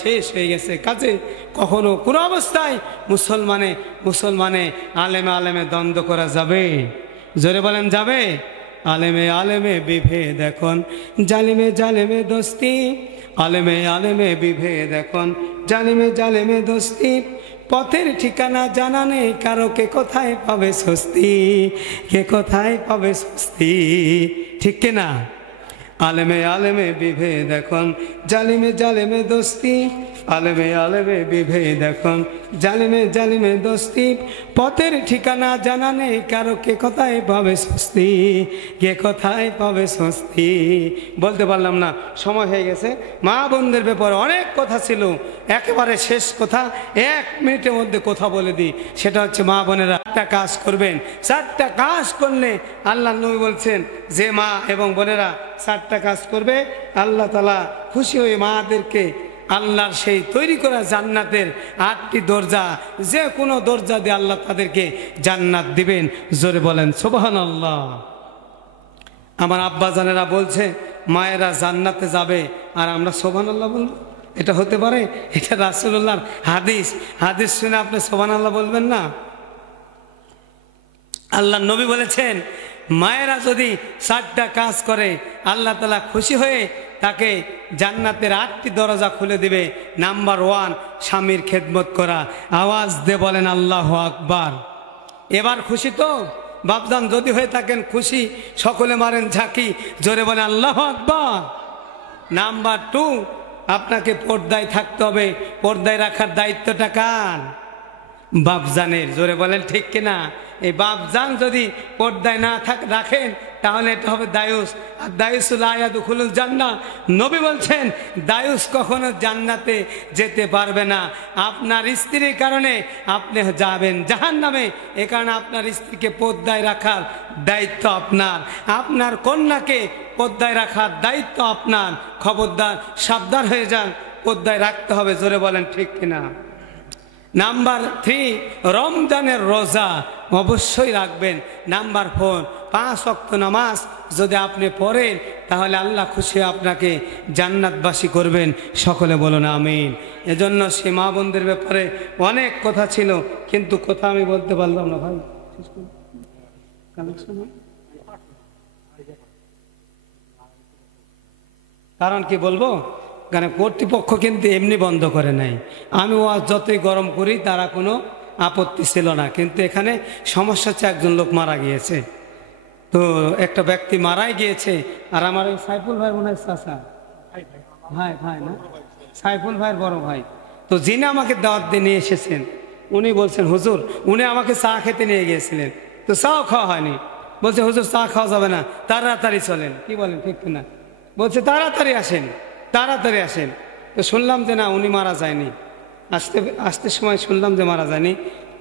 শেষ হয়ে গেছে। কাজে কখনো কোনো অবস্থায় মুসলমানে আলেমে দ্বন্দ্ব করা যাবে? জোরে বলেন যাবে? আলেমে বিভেদ এখন, জালেমে দোস্তি, আলেমে বিভেদ এখন, জালেমে দোস্তি, পথের ঠিকানা জানা নেই কারো, কে কোথায় পাবে স্বস্তি, কে কোথায় পাবে স্বস্তি, ঠিক কিনা? আলেমে আলেমে বিভেদ এখন, জালিমে জালেমে দোস্তি, আলেমে আলেমে বিভেদ এখন, জালিমে জালিমে দোস্তি, পথের ঠিকানা জানা নেই কারো, কে কোথায় পাবে স্বস্তি, কে কোথায় পাবে স্বস্তি। বলতে পারলাম না, সময় হয়ে গেছে। মা বোনদের ব্যাপারে অনেক কথা ছিল, একেবারে শেষ কথা 1 মিনিটের মধ্যে কথা বলে দিই। সেটা হচ্ছে মা বোনেরা 4টা কাজ করবেন। 4টা কাজ করলে আল্লাহ নবী বলছেন যে মা এবং বোনেরা 4টা কাজ করবে, আল্লাহ তাআলা খুশি হয়ে মাদেরকে আল্লাহর সেই তৈরি করা জান্নাতের 8টি দরজা, যে কোনো দরজা দিয়ে আল্লাহ তাদেরকে জান্নাত দিবেন। জোরে বলেন সুবহানাল্লাহ। আমার আব্বা জানেরা বলছে মায়েরা জান্নাতে যাবে আর আমরা সুবহানাল্লাহ বলবো? এটা হতে পারে? এটা রাসূলুল্লাহর হাদিস। হাদিস শুনে আপনি সুবহানাল্লাহ বলবেন না? আল্লাহ নবী বলেছেন মায়েরা যদি 4টা কাজ করে আল্লাহ তাআলা খুশি হয়ে তাকে জান্নাতের 8টি দরজা খুলে দিবে। নাম্বার 1, স্বামীর খেদমত করা। আওয়াজ দিয়ে বলেন আল্লাহু আকবার। এবার খুশি তো বাপজান? যদি হয়ে থাকেন খুশি, সকলে মারেন ঝাঁকি, জোরে বলেন আল্লাহু আকবার। নাম্বার 2, আপনাকে পর্দায় থাকতে হবে। পর্দায় রাখার দায়িত্বটা কার? বাপজানের। জোরে বলেন ঠিক কিনা? এই বাপজান যদি পর্দায় না রাখেন তাহলে এটা হবে দায়ুস। আর দায়ুসুল আয়াদুল জান্নাহ। নবী বলছেন দায়ুস কখনো জান্নাতে যেতে পারবে না। আপনার স্ত্রীর কারণে আপনি যাবেন জাহান্নামে। এ কারণে আপনার স্ত্রীকে পর্দায় রাখার দায়িত্ব আপনার। আপনার কন্যাকে পর্দায় রাখার দায়িত্ব আপনার। খবরদার, সাবধান হয়ে যান, পর্দায় রাখতে হবে। জোরে বলেন ঠিক কিনা? নাম্বার 3, রমজানের রোজা অবশ্যই রাখবেন। নাম্বার 4, 5 ওয়াক্ত নামাজ যদি আপনি পড়েন তাহলে আল্লাহ খুশি আপনাকে জান্নাতবাসী করবেন। সকলে বলুন আমিন। এজন্য সে মা বোনদের ব্যাপারে অনেক কথা ছিল, কিন্তু কথা আমি বলতে পারলাম না ভাই। কারণ কি বলবো, কারণ কর্তৃপক্ষ কিন্তু এমনি বন্ধ করে নাই। আমি ওয়াজ যতই গরম করি তারা কোনো আপত্তি ছিল না, কিন্তু এখানে সমস্যা হচ্ছে একজন লোক মারা গিয়েছে। তো একটা ব্যক্তি মারাই গিয়েছে, আর আমার ওই সাইফুল ভাই মনে হয় চাচা, ভাই না, সাইফুল ভাইয়ের বড় ভাই। তো যিনি আমাকে দাওয়াত দিয়ে নিয়ে এসেছেন উনি বলছেন হুজুর, উনি আমাকে চা খেতে নিয়ে গিয়েছিলেন, তো চাও খাওয়া হয়নি। বলছে হুজুর চা খাওয়া যাবে না, তাড়াতাড়ি চলেন। কি বলেন ঠিক কিনা? বলছে তাড়াতাড়ি আসেন, তাড়াতাড়ি আসেন। তো শুনলাম যে না, উনি মারা যায়নি। আসতে সময় শুনলাম যে মারা যায়নি।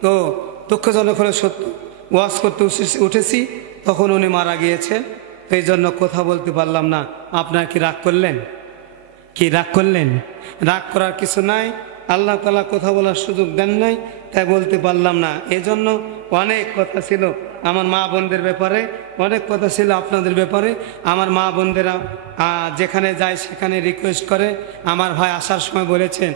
তো দুঃখজনক হলে সত্য, ওয়াজ করতে উঠেছি তখন উনি মারা গিয়েছেন। তো এই জন্য কথা বলতে পারলাম না। আপনার কি রাগ করলেন? কি রাগ করলেন? রাগ করার কিছু নাই। আল্লাহ তাআলা কথা বলার সুযোগ দেন নাই, তাই বলতে পারলাম না। এজন্য অনেক কথা ছিল আমার মা বোনদের ব্যাপারে, অনেক কথা ছিল আপনাদের ব্যাপারে। আমার মা বোনদেরা যেখানে যায় সেখানে রিকোয়েস্ট করে। আমার ভাই আসার সময় বলেছেন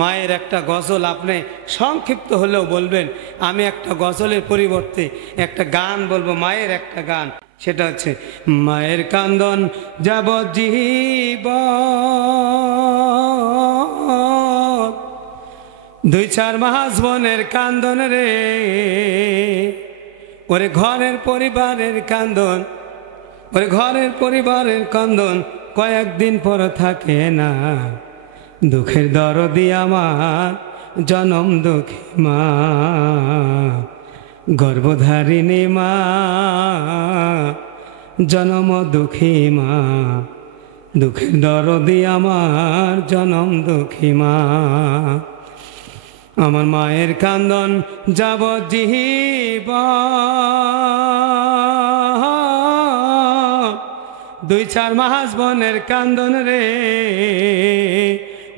মায়ের একটা গজল আপনি সংক্ষিপ্ত হলেও বলবেন। আমি একটা গজলের পরিবর্তে একটা গান বলবো, মায়ের একটা গান। সেটা হচ্ছে মায়ের কান্দন যাবজ্জীবন, 2-4 মাস বোনের কান্দন রে, ওরে ঘরের পরিবারের কান্দন, ওরে ঘরের পরিবারের কান্দন কয়েকদিন পর থাকে না। দুঃখের দরদি আমার জনম দুঃখী মা, গর্ভধারিণী মা, জনম দুঃখী মা, দুঃখের দরদি আমার জনম দুঃখী মা। আমার মায়ের কান্দন যাবজ্জীবন, 2-4 মাস বোনের কান্দন রে,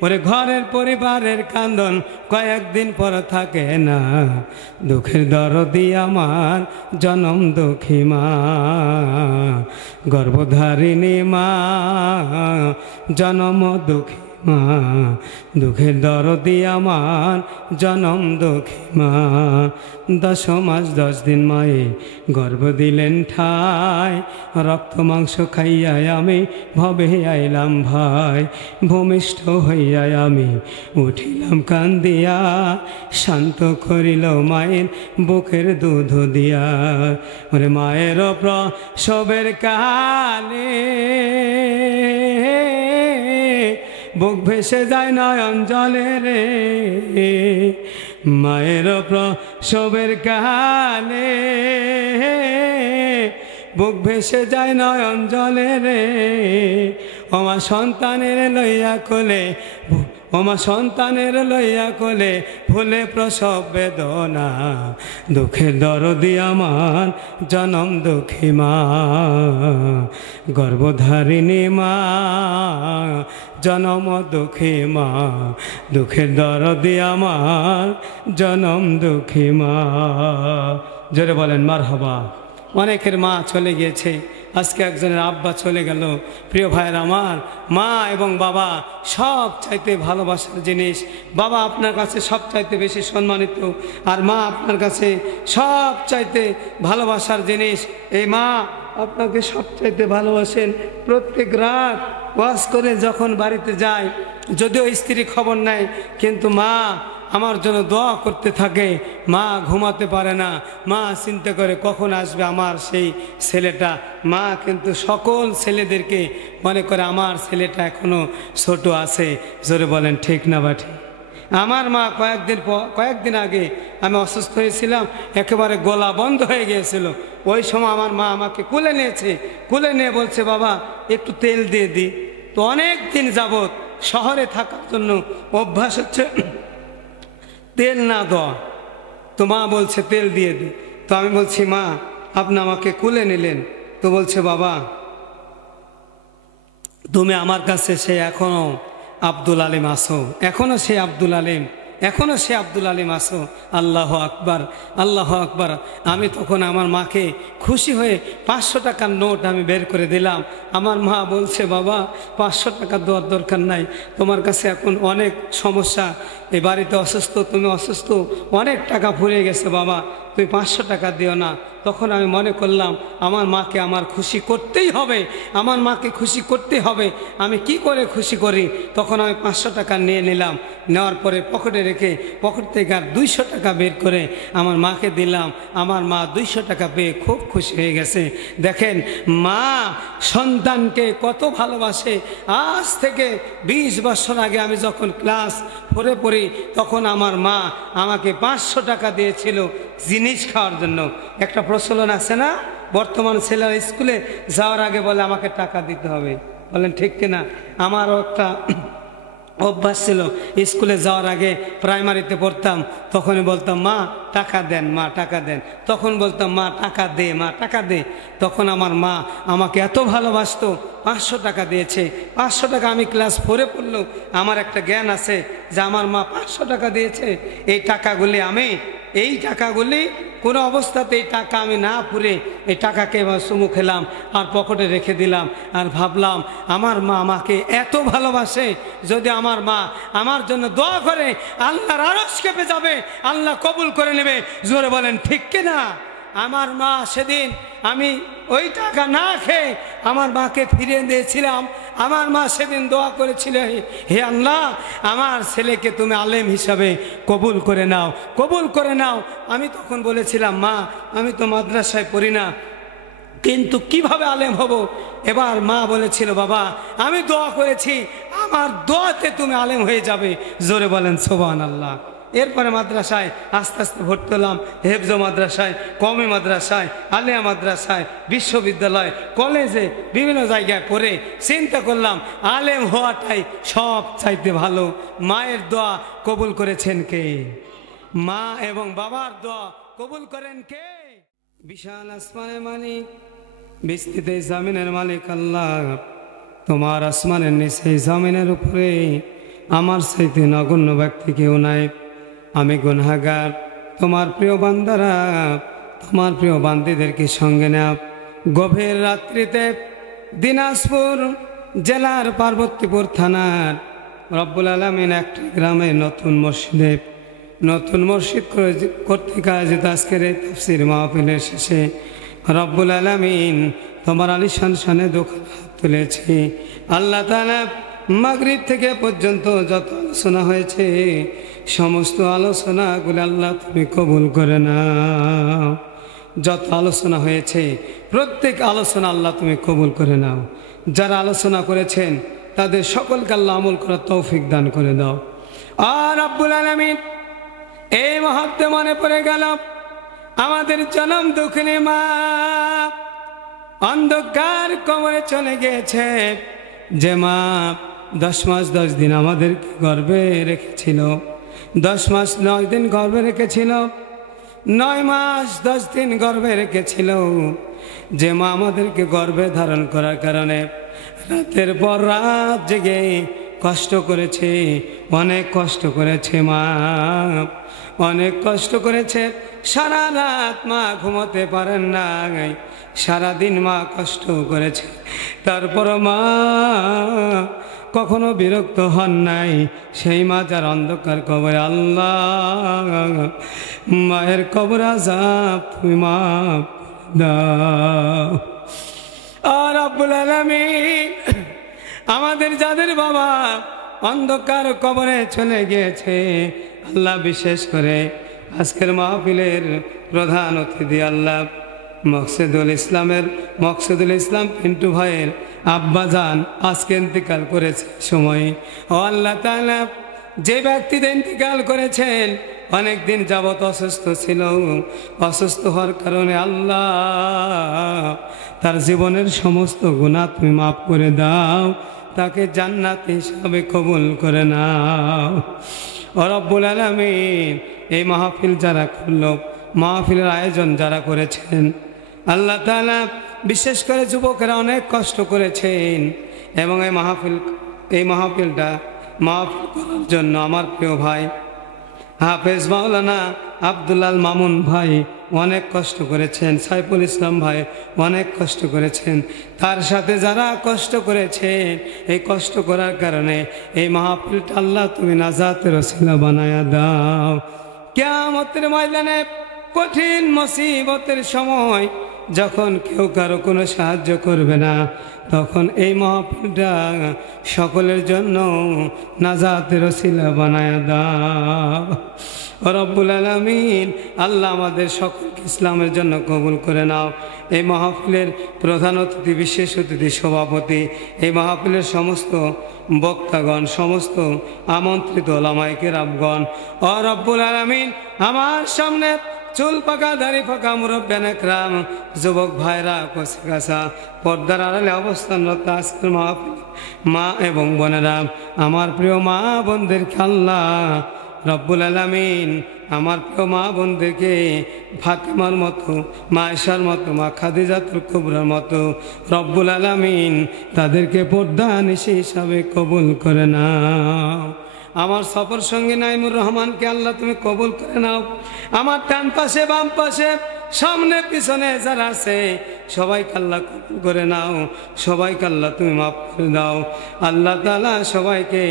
ওরে ঘরের পরিবারের কান্দন কয়েকদিন পর থাকে না। দুঃখের দরদি আমার জনম দুঃখী মা, গর্ভধারিণী মা, জনম দুঃখী মা, দুঃখের দরদি আমার জনম দুঃখী মা। 10 মাস 10 দিন মায়ে গর্ভ দিলেন ঠাই, রক্ত মাংস খাইয়াই আমি ভবে আইলাম ভাই। ভূমিষ্ঠ হইয়াই আমি উঠিলাম কান্দিয়া, শান্ত করিল মায়ের বুকের দুধ দিয়া। ওরে মায়ের প্রসবের কালে বুক ভেসে যায় নয়ন জলে রে, মায়ের প্রসবের কালে বুক ভেসে যায় নয়ন জলে রে। ওমা সন্তানের লইয়া কোলে, ওমা সন্তানের লইয়া কোলে ফুলে প্রসব বেদনা, দুঃখের দরদি আমার জনম দুঃখী মা। গর্ভধারিণী মা জনম দুঃখী মা, দুঃখের দরদি আমার জনম দুঃখী মা। জোরে বলেন মারহাবা। অনেকের মা চলে গিয়েছে, আজকে একজনের আব্বা চলে গেল। প্রিয় ভাইয়ের আমার, মা এবং বাবা সব চাইতে ভালোবাসার জিনিস। বাবা আপনার কাছে সব চাইতে বেশি সম্মানিত, আর মা আপনার কাছে সব চাইতে ভালোবাসার জিনিস। এই মা আপনাকে সব চাইতে ভালোবাসেন। প্রত্যেক রাত ওয়াজ করে যখন বাড়িতে যায়, যদিও স্ত্রী খবর নেয়, কিন্তু মা আমার জন্য দোয়া করতে থাকে। মা ঘুমাতে পারে না, মা চিন্তা করে কখন আসবে আমার সেই ছেলেটা। মা কিন্তু সকল ছেলেদেরকে মনে করে আমার ছেলেটা এখনো ছোট আছে। জোরে বলেন ঠিক না বা ঠিক? আমার মা কয়েকদিন আগে আমি অসুস্থ হয়েছিলাম, একেবারে গলা বন্ধ হয়ে গিয়েছিল। ওই সময় আমার মা আমাকে কুলে নিয়েছে, কুলে নিয়ে বলছে বাবা একটু তেল দিয়ে দিই। তো অনেক দিন যাবৎ শহরে থাকার জন্য অভ্যাস হচ্ছে তেল না দেওয়া। তো মা বলছে তেল দিয়ে দি। তো আমি বলছি মা আপনি আমাকে কুলে নিলেন, তো বলছে বাবা তুমি আমার কাছে সে এখনো আব্দুল আলিম আসো, এখনো সে আব্দুল আলিম, এখনো সে আব্দুল আলিম আসো। আল্লাহ আকবার, আল্লাহ আকবার। আমি তখন আমার মাকে খুশি হয়ে 500 টাকার নোট আমি বের করে দিলাম। আমার মা বলছে বাবা 500 টাকা দেওয়ার দরকার নাই, তোমার কাছে এখন অনেক সমস্যা, এই বাড়িতে অসুস্থ, তুমি অসুস্থ, অনেক টাকা ফুরিয়ে গেছে বাবা, তুমি 500 টাকা দিও না। তখন আমি মনে করলাম আমার মাকে আমার খুশি করতেই হবে, আমার মাকে খুশি করতে হবে। আমি কি করে খুশি করি? তখন আমি 500 টাকা নিয়ে নিলাম। নেওয়ার পরে পকেটে রেখে পকেট থেকে আর 200 টাকা বের করে আমার মাকে দিলাম। আমার মা 200 টাকা পেয়ে খুব খুশি হয়ে গেছে। দেখেন মা সন্তানকে কত ভালোবাসে। আজ থেকে 20 বছর আগে আমি যখন ক্লাস 4-এ পড়ি, তখন আমার মা আমাকে 500 টাকা দিয়েছিল জিনিস খাওয়ার জন্য। একটা প্রচলন আছে না, বর্তমান ছেলেরা স্কুলে যাওয়ার আগে বলে আমাকে টাকা দিতে হবে, বলেন ঠিক কিনা? আমারও একটা অভ্যাস ছিল, স্কুলে যাওয়ার আগে প্রাইমারিতে পড়তাম, তখনই বলতাম মা টাকা দেন, মা টাকা দেন। তখন বলতাম মা টাকা দে, মা টাকা দে। তখন আমার মা আমাকে এত ভালোবাসতো, 500 টাকা দিয়েছে। 500 টাকা আমি ক্লাস 4-এ পড়লেও আমার একটা জ্ঞান আছে যে আমার মা 500 টাকা দিয়েছে। এই টাকাগুলি কোনো অবস্থাতে এই টাকা আমি না পুরে এই টাকাকে চুমু খেলাম আর পকেটে রেখে দিলাম। আর ভাবলাম আমার মা আমাকে এত ভালোবাসে, যদি আমার মা আমার জন্য দোয়া করে আল্লাহর আরশ কেঁপে যাবে, আল্লাহ কবুল করে নেবে। জোরে বলেন ঠিক কিনা? আমার মা সেদিন আমি ওই টাকা না খেয়ে আমার মাকে ফিরিয়ে দিয়েছিলাম। আমার মা সেদিন দোয়া করেছিল, হে আল্লাহ আমার ছেলেকে তুমি আলেম হিসাবে কবুল করে নাও, কবুল করে নাও। আমি তখন বলেছিলাম মা আমি তো মাদ্রাসায় পড়ি না, কিন্তু কিভাবে আলেম হব? এবার মা বলেছিল বাবা আমি দোয়া করেছি, আমার দোয়াতে তুমি আলেম হয়ে যাবে। জোরে বলেন সুবহানাল্লাহ। এরপরে মাদ্রাসায় আস্তে আস্তে ভর্তি হলাম, হেফজ মাদ্রাসায়, কওমি মাদ্রাসায়, আলিয়া মাদ্রাসায়, বিশ্ববিদ্যালয়, কলেজে, বিভিন্ন জায়গায় পড়ে চিন্তা করলাম আলেম হওয়াটাই সব চাইতে ভালো। মায়ের দোয়া কবুল করেছেন কে? মা এবং বাবার দোয়া কবুল করেন কে? বিশাল আসমানের মালিক, বিস্তৃত জমিনের মালিক আল্লাহ। তোমার আসমানের নিচে জমিনের উপরে আমার চাইতে নগণ্য ব্যক্তি কেউ নাই। আমি গুনাহগার, তোমার প্রিয় বান্দারা, তোমার প্রিয় বান্দীদেরকে সঙ্গে নাও। গভীর রাত্রিতে দিনাজপুর জেলার পার্বতীপুর থানার রব্বুল আলামিন একটি গ্রামে নতুন মসজিদ কর্তৃক আয়োজিত আজকের এই তাফসীর মাহফিলের শেষে রব্বুল আলামিন তোমার আলিশান শানে দোকান হাত তুলেছি। আল্লাহ তাআলা মাগরিব থেকে পর্যন্ত যত আলোচনা হয়েছে সমস্ত আলোচনাগুলো আল্লাহ তুমি কবুল করে নাও। যত আলোচনা হয়েছে প্রত্যেক আলোচনা আল্লাহ তুমি কবুল করে নাও। যারা আলোচনা করেছেন তাদের সকলকে আল্লাহ আমল করার তৌফিক দান করে দাও। আর রব্বুল আলামিন এই মুহূর্তে মনে পড়ে গেল আমাদের জনম দুঃখিনী মা অন্ধকার কবরে চলে গিয়েছে। যে মা 10 মাস 10 দিন আমাদেরকে গর্ভে রেখেছিল, 10 মাস 9 দিন গর্ভে রেখেছিল, 9 মাস 10 দিন গর্ভে রেখেছিল। যে মা আমাদেরকে গর্ভে ধারণ করার কারণে রাতের পর রাত জেগে কষ্ট করেছে, অনেক কষ্ট করেছে মা, অনেক কষ্ট করেছে। সারা রাত মা ঘুমোতে পারেন না, সারাদিন মা কষ্ট করেছে। তারপর মা কখনো বিরক্ত হন নাই। সেই মা যার অন্ধকার কবরে, আল্লাহ মায়ের কবর আযাব তুমি মাফ দাও। আর রব্বুল আলামিন আমাদের যাদের বাবা অন্ধকার কবরে চলে গিয়েছে, আল্লাহ বিশেষ করে আজকের মাহফিলের প্রধান অতিথি আল্লাহ মকসুদুল ইসলাম পিন্টু ভাইয়ের আব্বাজান আজকে ইন্তিকাল করেছে সময়। ও আল্লাহ তাআলা যে ব্যক্তিদের ইন্তিকাল করেছেন অনেক দিন যাবত অসুস্থ ছিল, অসুস্থ হওয়ার কারণে আল্লাহ তার জীবনের সমস্ত গুনাহ তুমি মাফ করে দাও, তাকে জান্নাত হিসাবে কবুল করে নাও। ও রব্বুল আলামিন এই মাহফিল যারা করল, মাহফিলের আয়োজন যারা করেছেন, আল্লাহ তাআলা বিশেষ করে যুবকেরা অনেক কষ্ট করেছেন এবং এই মাহফিলটা মাহফিল করার জন্য আমার প্রিয় ভাই হাফেজ মাওলানা আব্দুল্লাল মামুন ভাই অনেক কষ্ট করেছেন, সাইফুল ইসলাম ভাই অনেক কষ্ট করেছেন। তার সাথে যারা কষ্ট করেছেন, এই কষ্ট করার কারণে এই মাহফিলটা আল্লাহ তুমি নাজাতের ওসিলা বানায়া দাও। কিয়ামতের ময়দানে কঠিন মুসিবতের সময় যখন কেউ কারো কোনো সাহায্য করবে না, তখন এই মাহফিলটা সকলের জন্য নাজাতের ওসিলা বানায়া দাও। রব্বুল আলামিন আল্লাহ আমাদের সকলকে ইসলামের জন্য কবুল করে নাও। এই মাহফিলের প্রধান অতিথি, বিশেষ অতিথি, সভাপতি, এই মাহফিলের সমস্ত বক্তাগণ, সমস্ত আমন্ত্রিত ওলামায়ে কেরামগণ, ও রব্বুল আলামিন আমার সামনে চুল পাকা দাড়ি পাকা মুরব্বিয়ান একরাম, যুবক ভাইরা, কচিকাঁচা, পর্দার আড়ালে অবস্থানরত আজকের মাহফিল মা এবং বোনেরা, আমার প্রিয় মা বোনদেরকে আল্লাহ রব্বুল আলামিন আমার প্রিয় মা বোনদেরকে ফাতেমার মতো, মা আয়েশার মতো, মা খাদিজাতুল কুবরার মতো রব্বুল আলামিন তাদেরকে পর্দা নিশি হিসাবে কবুল করে নাও। আমার সফর সঙ্গী নাইমুর রহমানকে আল্লাহ তুমি কবুল করে নাও। আমার ডান পাশে, বাম পাশে, সামনে পিছনে যারা আছে সবাইকে আল্লাহ কবুল করে নাও, সবাইকে আল্লাহ তুমি মাফ করে দাও। আল্লাহ তাআলা সবাইকে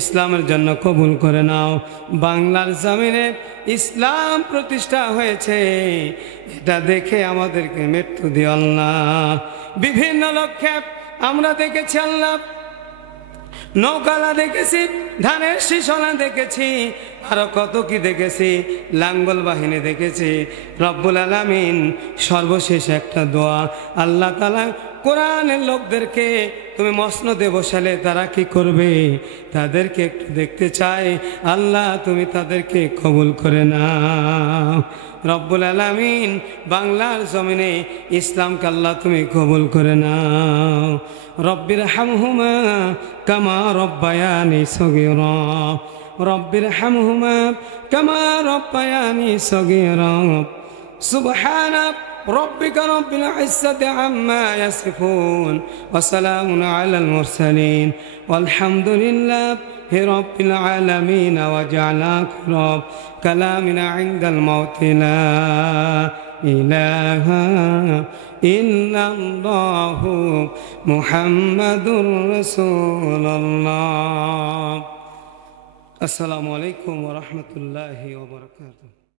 ইসলামের জন্য কবুল করে নাও। বাংলার জমিনে ইসলাম প্রতিষ্ঠা হয়েছে, এটা দেখে আমাদেরকে মৃত্যু দিও আল্লাহ। বিভিন্ন লক্ষ্যে আমরা দেখেছি আল্লাহ, নৌকালা দেখেছি, ধানের শিশলা দেখেছি, আরো কত কি দেখেছি, লাঙ্গল বাহিনী দেখেছি। রব্বুল আলামিন সর্বশেষ একটা দোয়া, আল্লাহ তাআলা কোরআনের লোকদেরকে তুমি মসনদে বসালে তারা কি করবে, তাদেরকে একটু দেখতে চাই। আল্লাহ তুমি তাদেরকে কবুল করে নাও। রব্বুল আলামিন বাংলার জমিনে ইসলামকে আল্লাহ তুমি কবুল করে নাও। রব্বির হামহুমা কামা রব্বায়ানি সগীরা, রব্বির হামহুমা কামা রব্বায়ানি সগীরা। সুবহানা ربك رب العزة عما يصفون وسلام على المرسلين والحمد لله رب العالمين. وجعل آخر كلامنا عند الموت لا إله إلا الله محمد رسول الله. আসসালামু আলাইকুম ওয়া রাহমাতুল্লাহি ওয়া বারাকাতুহু।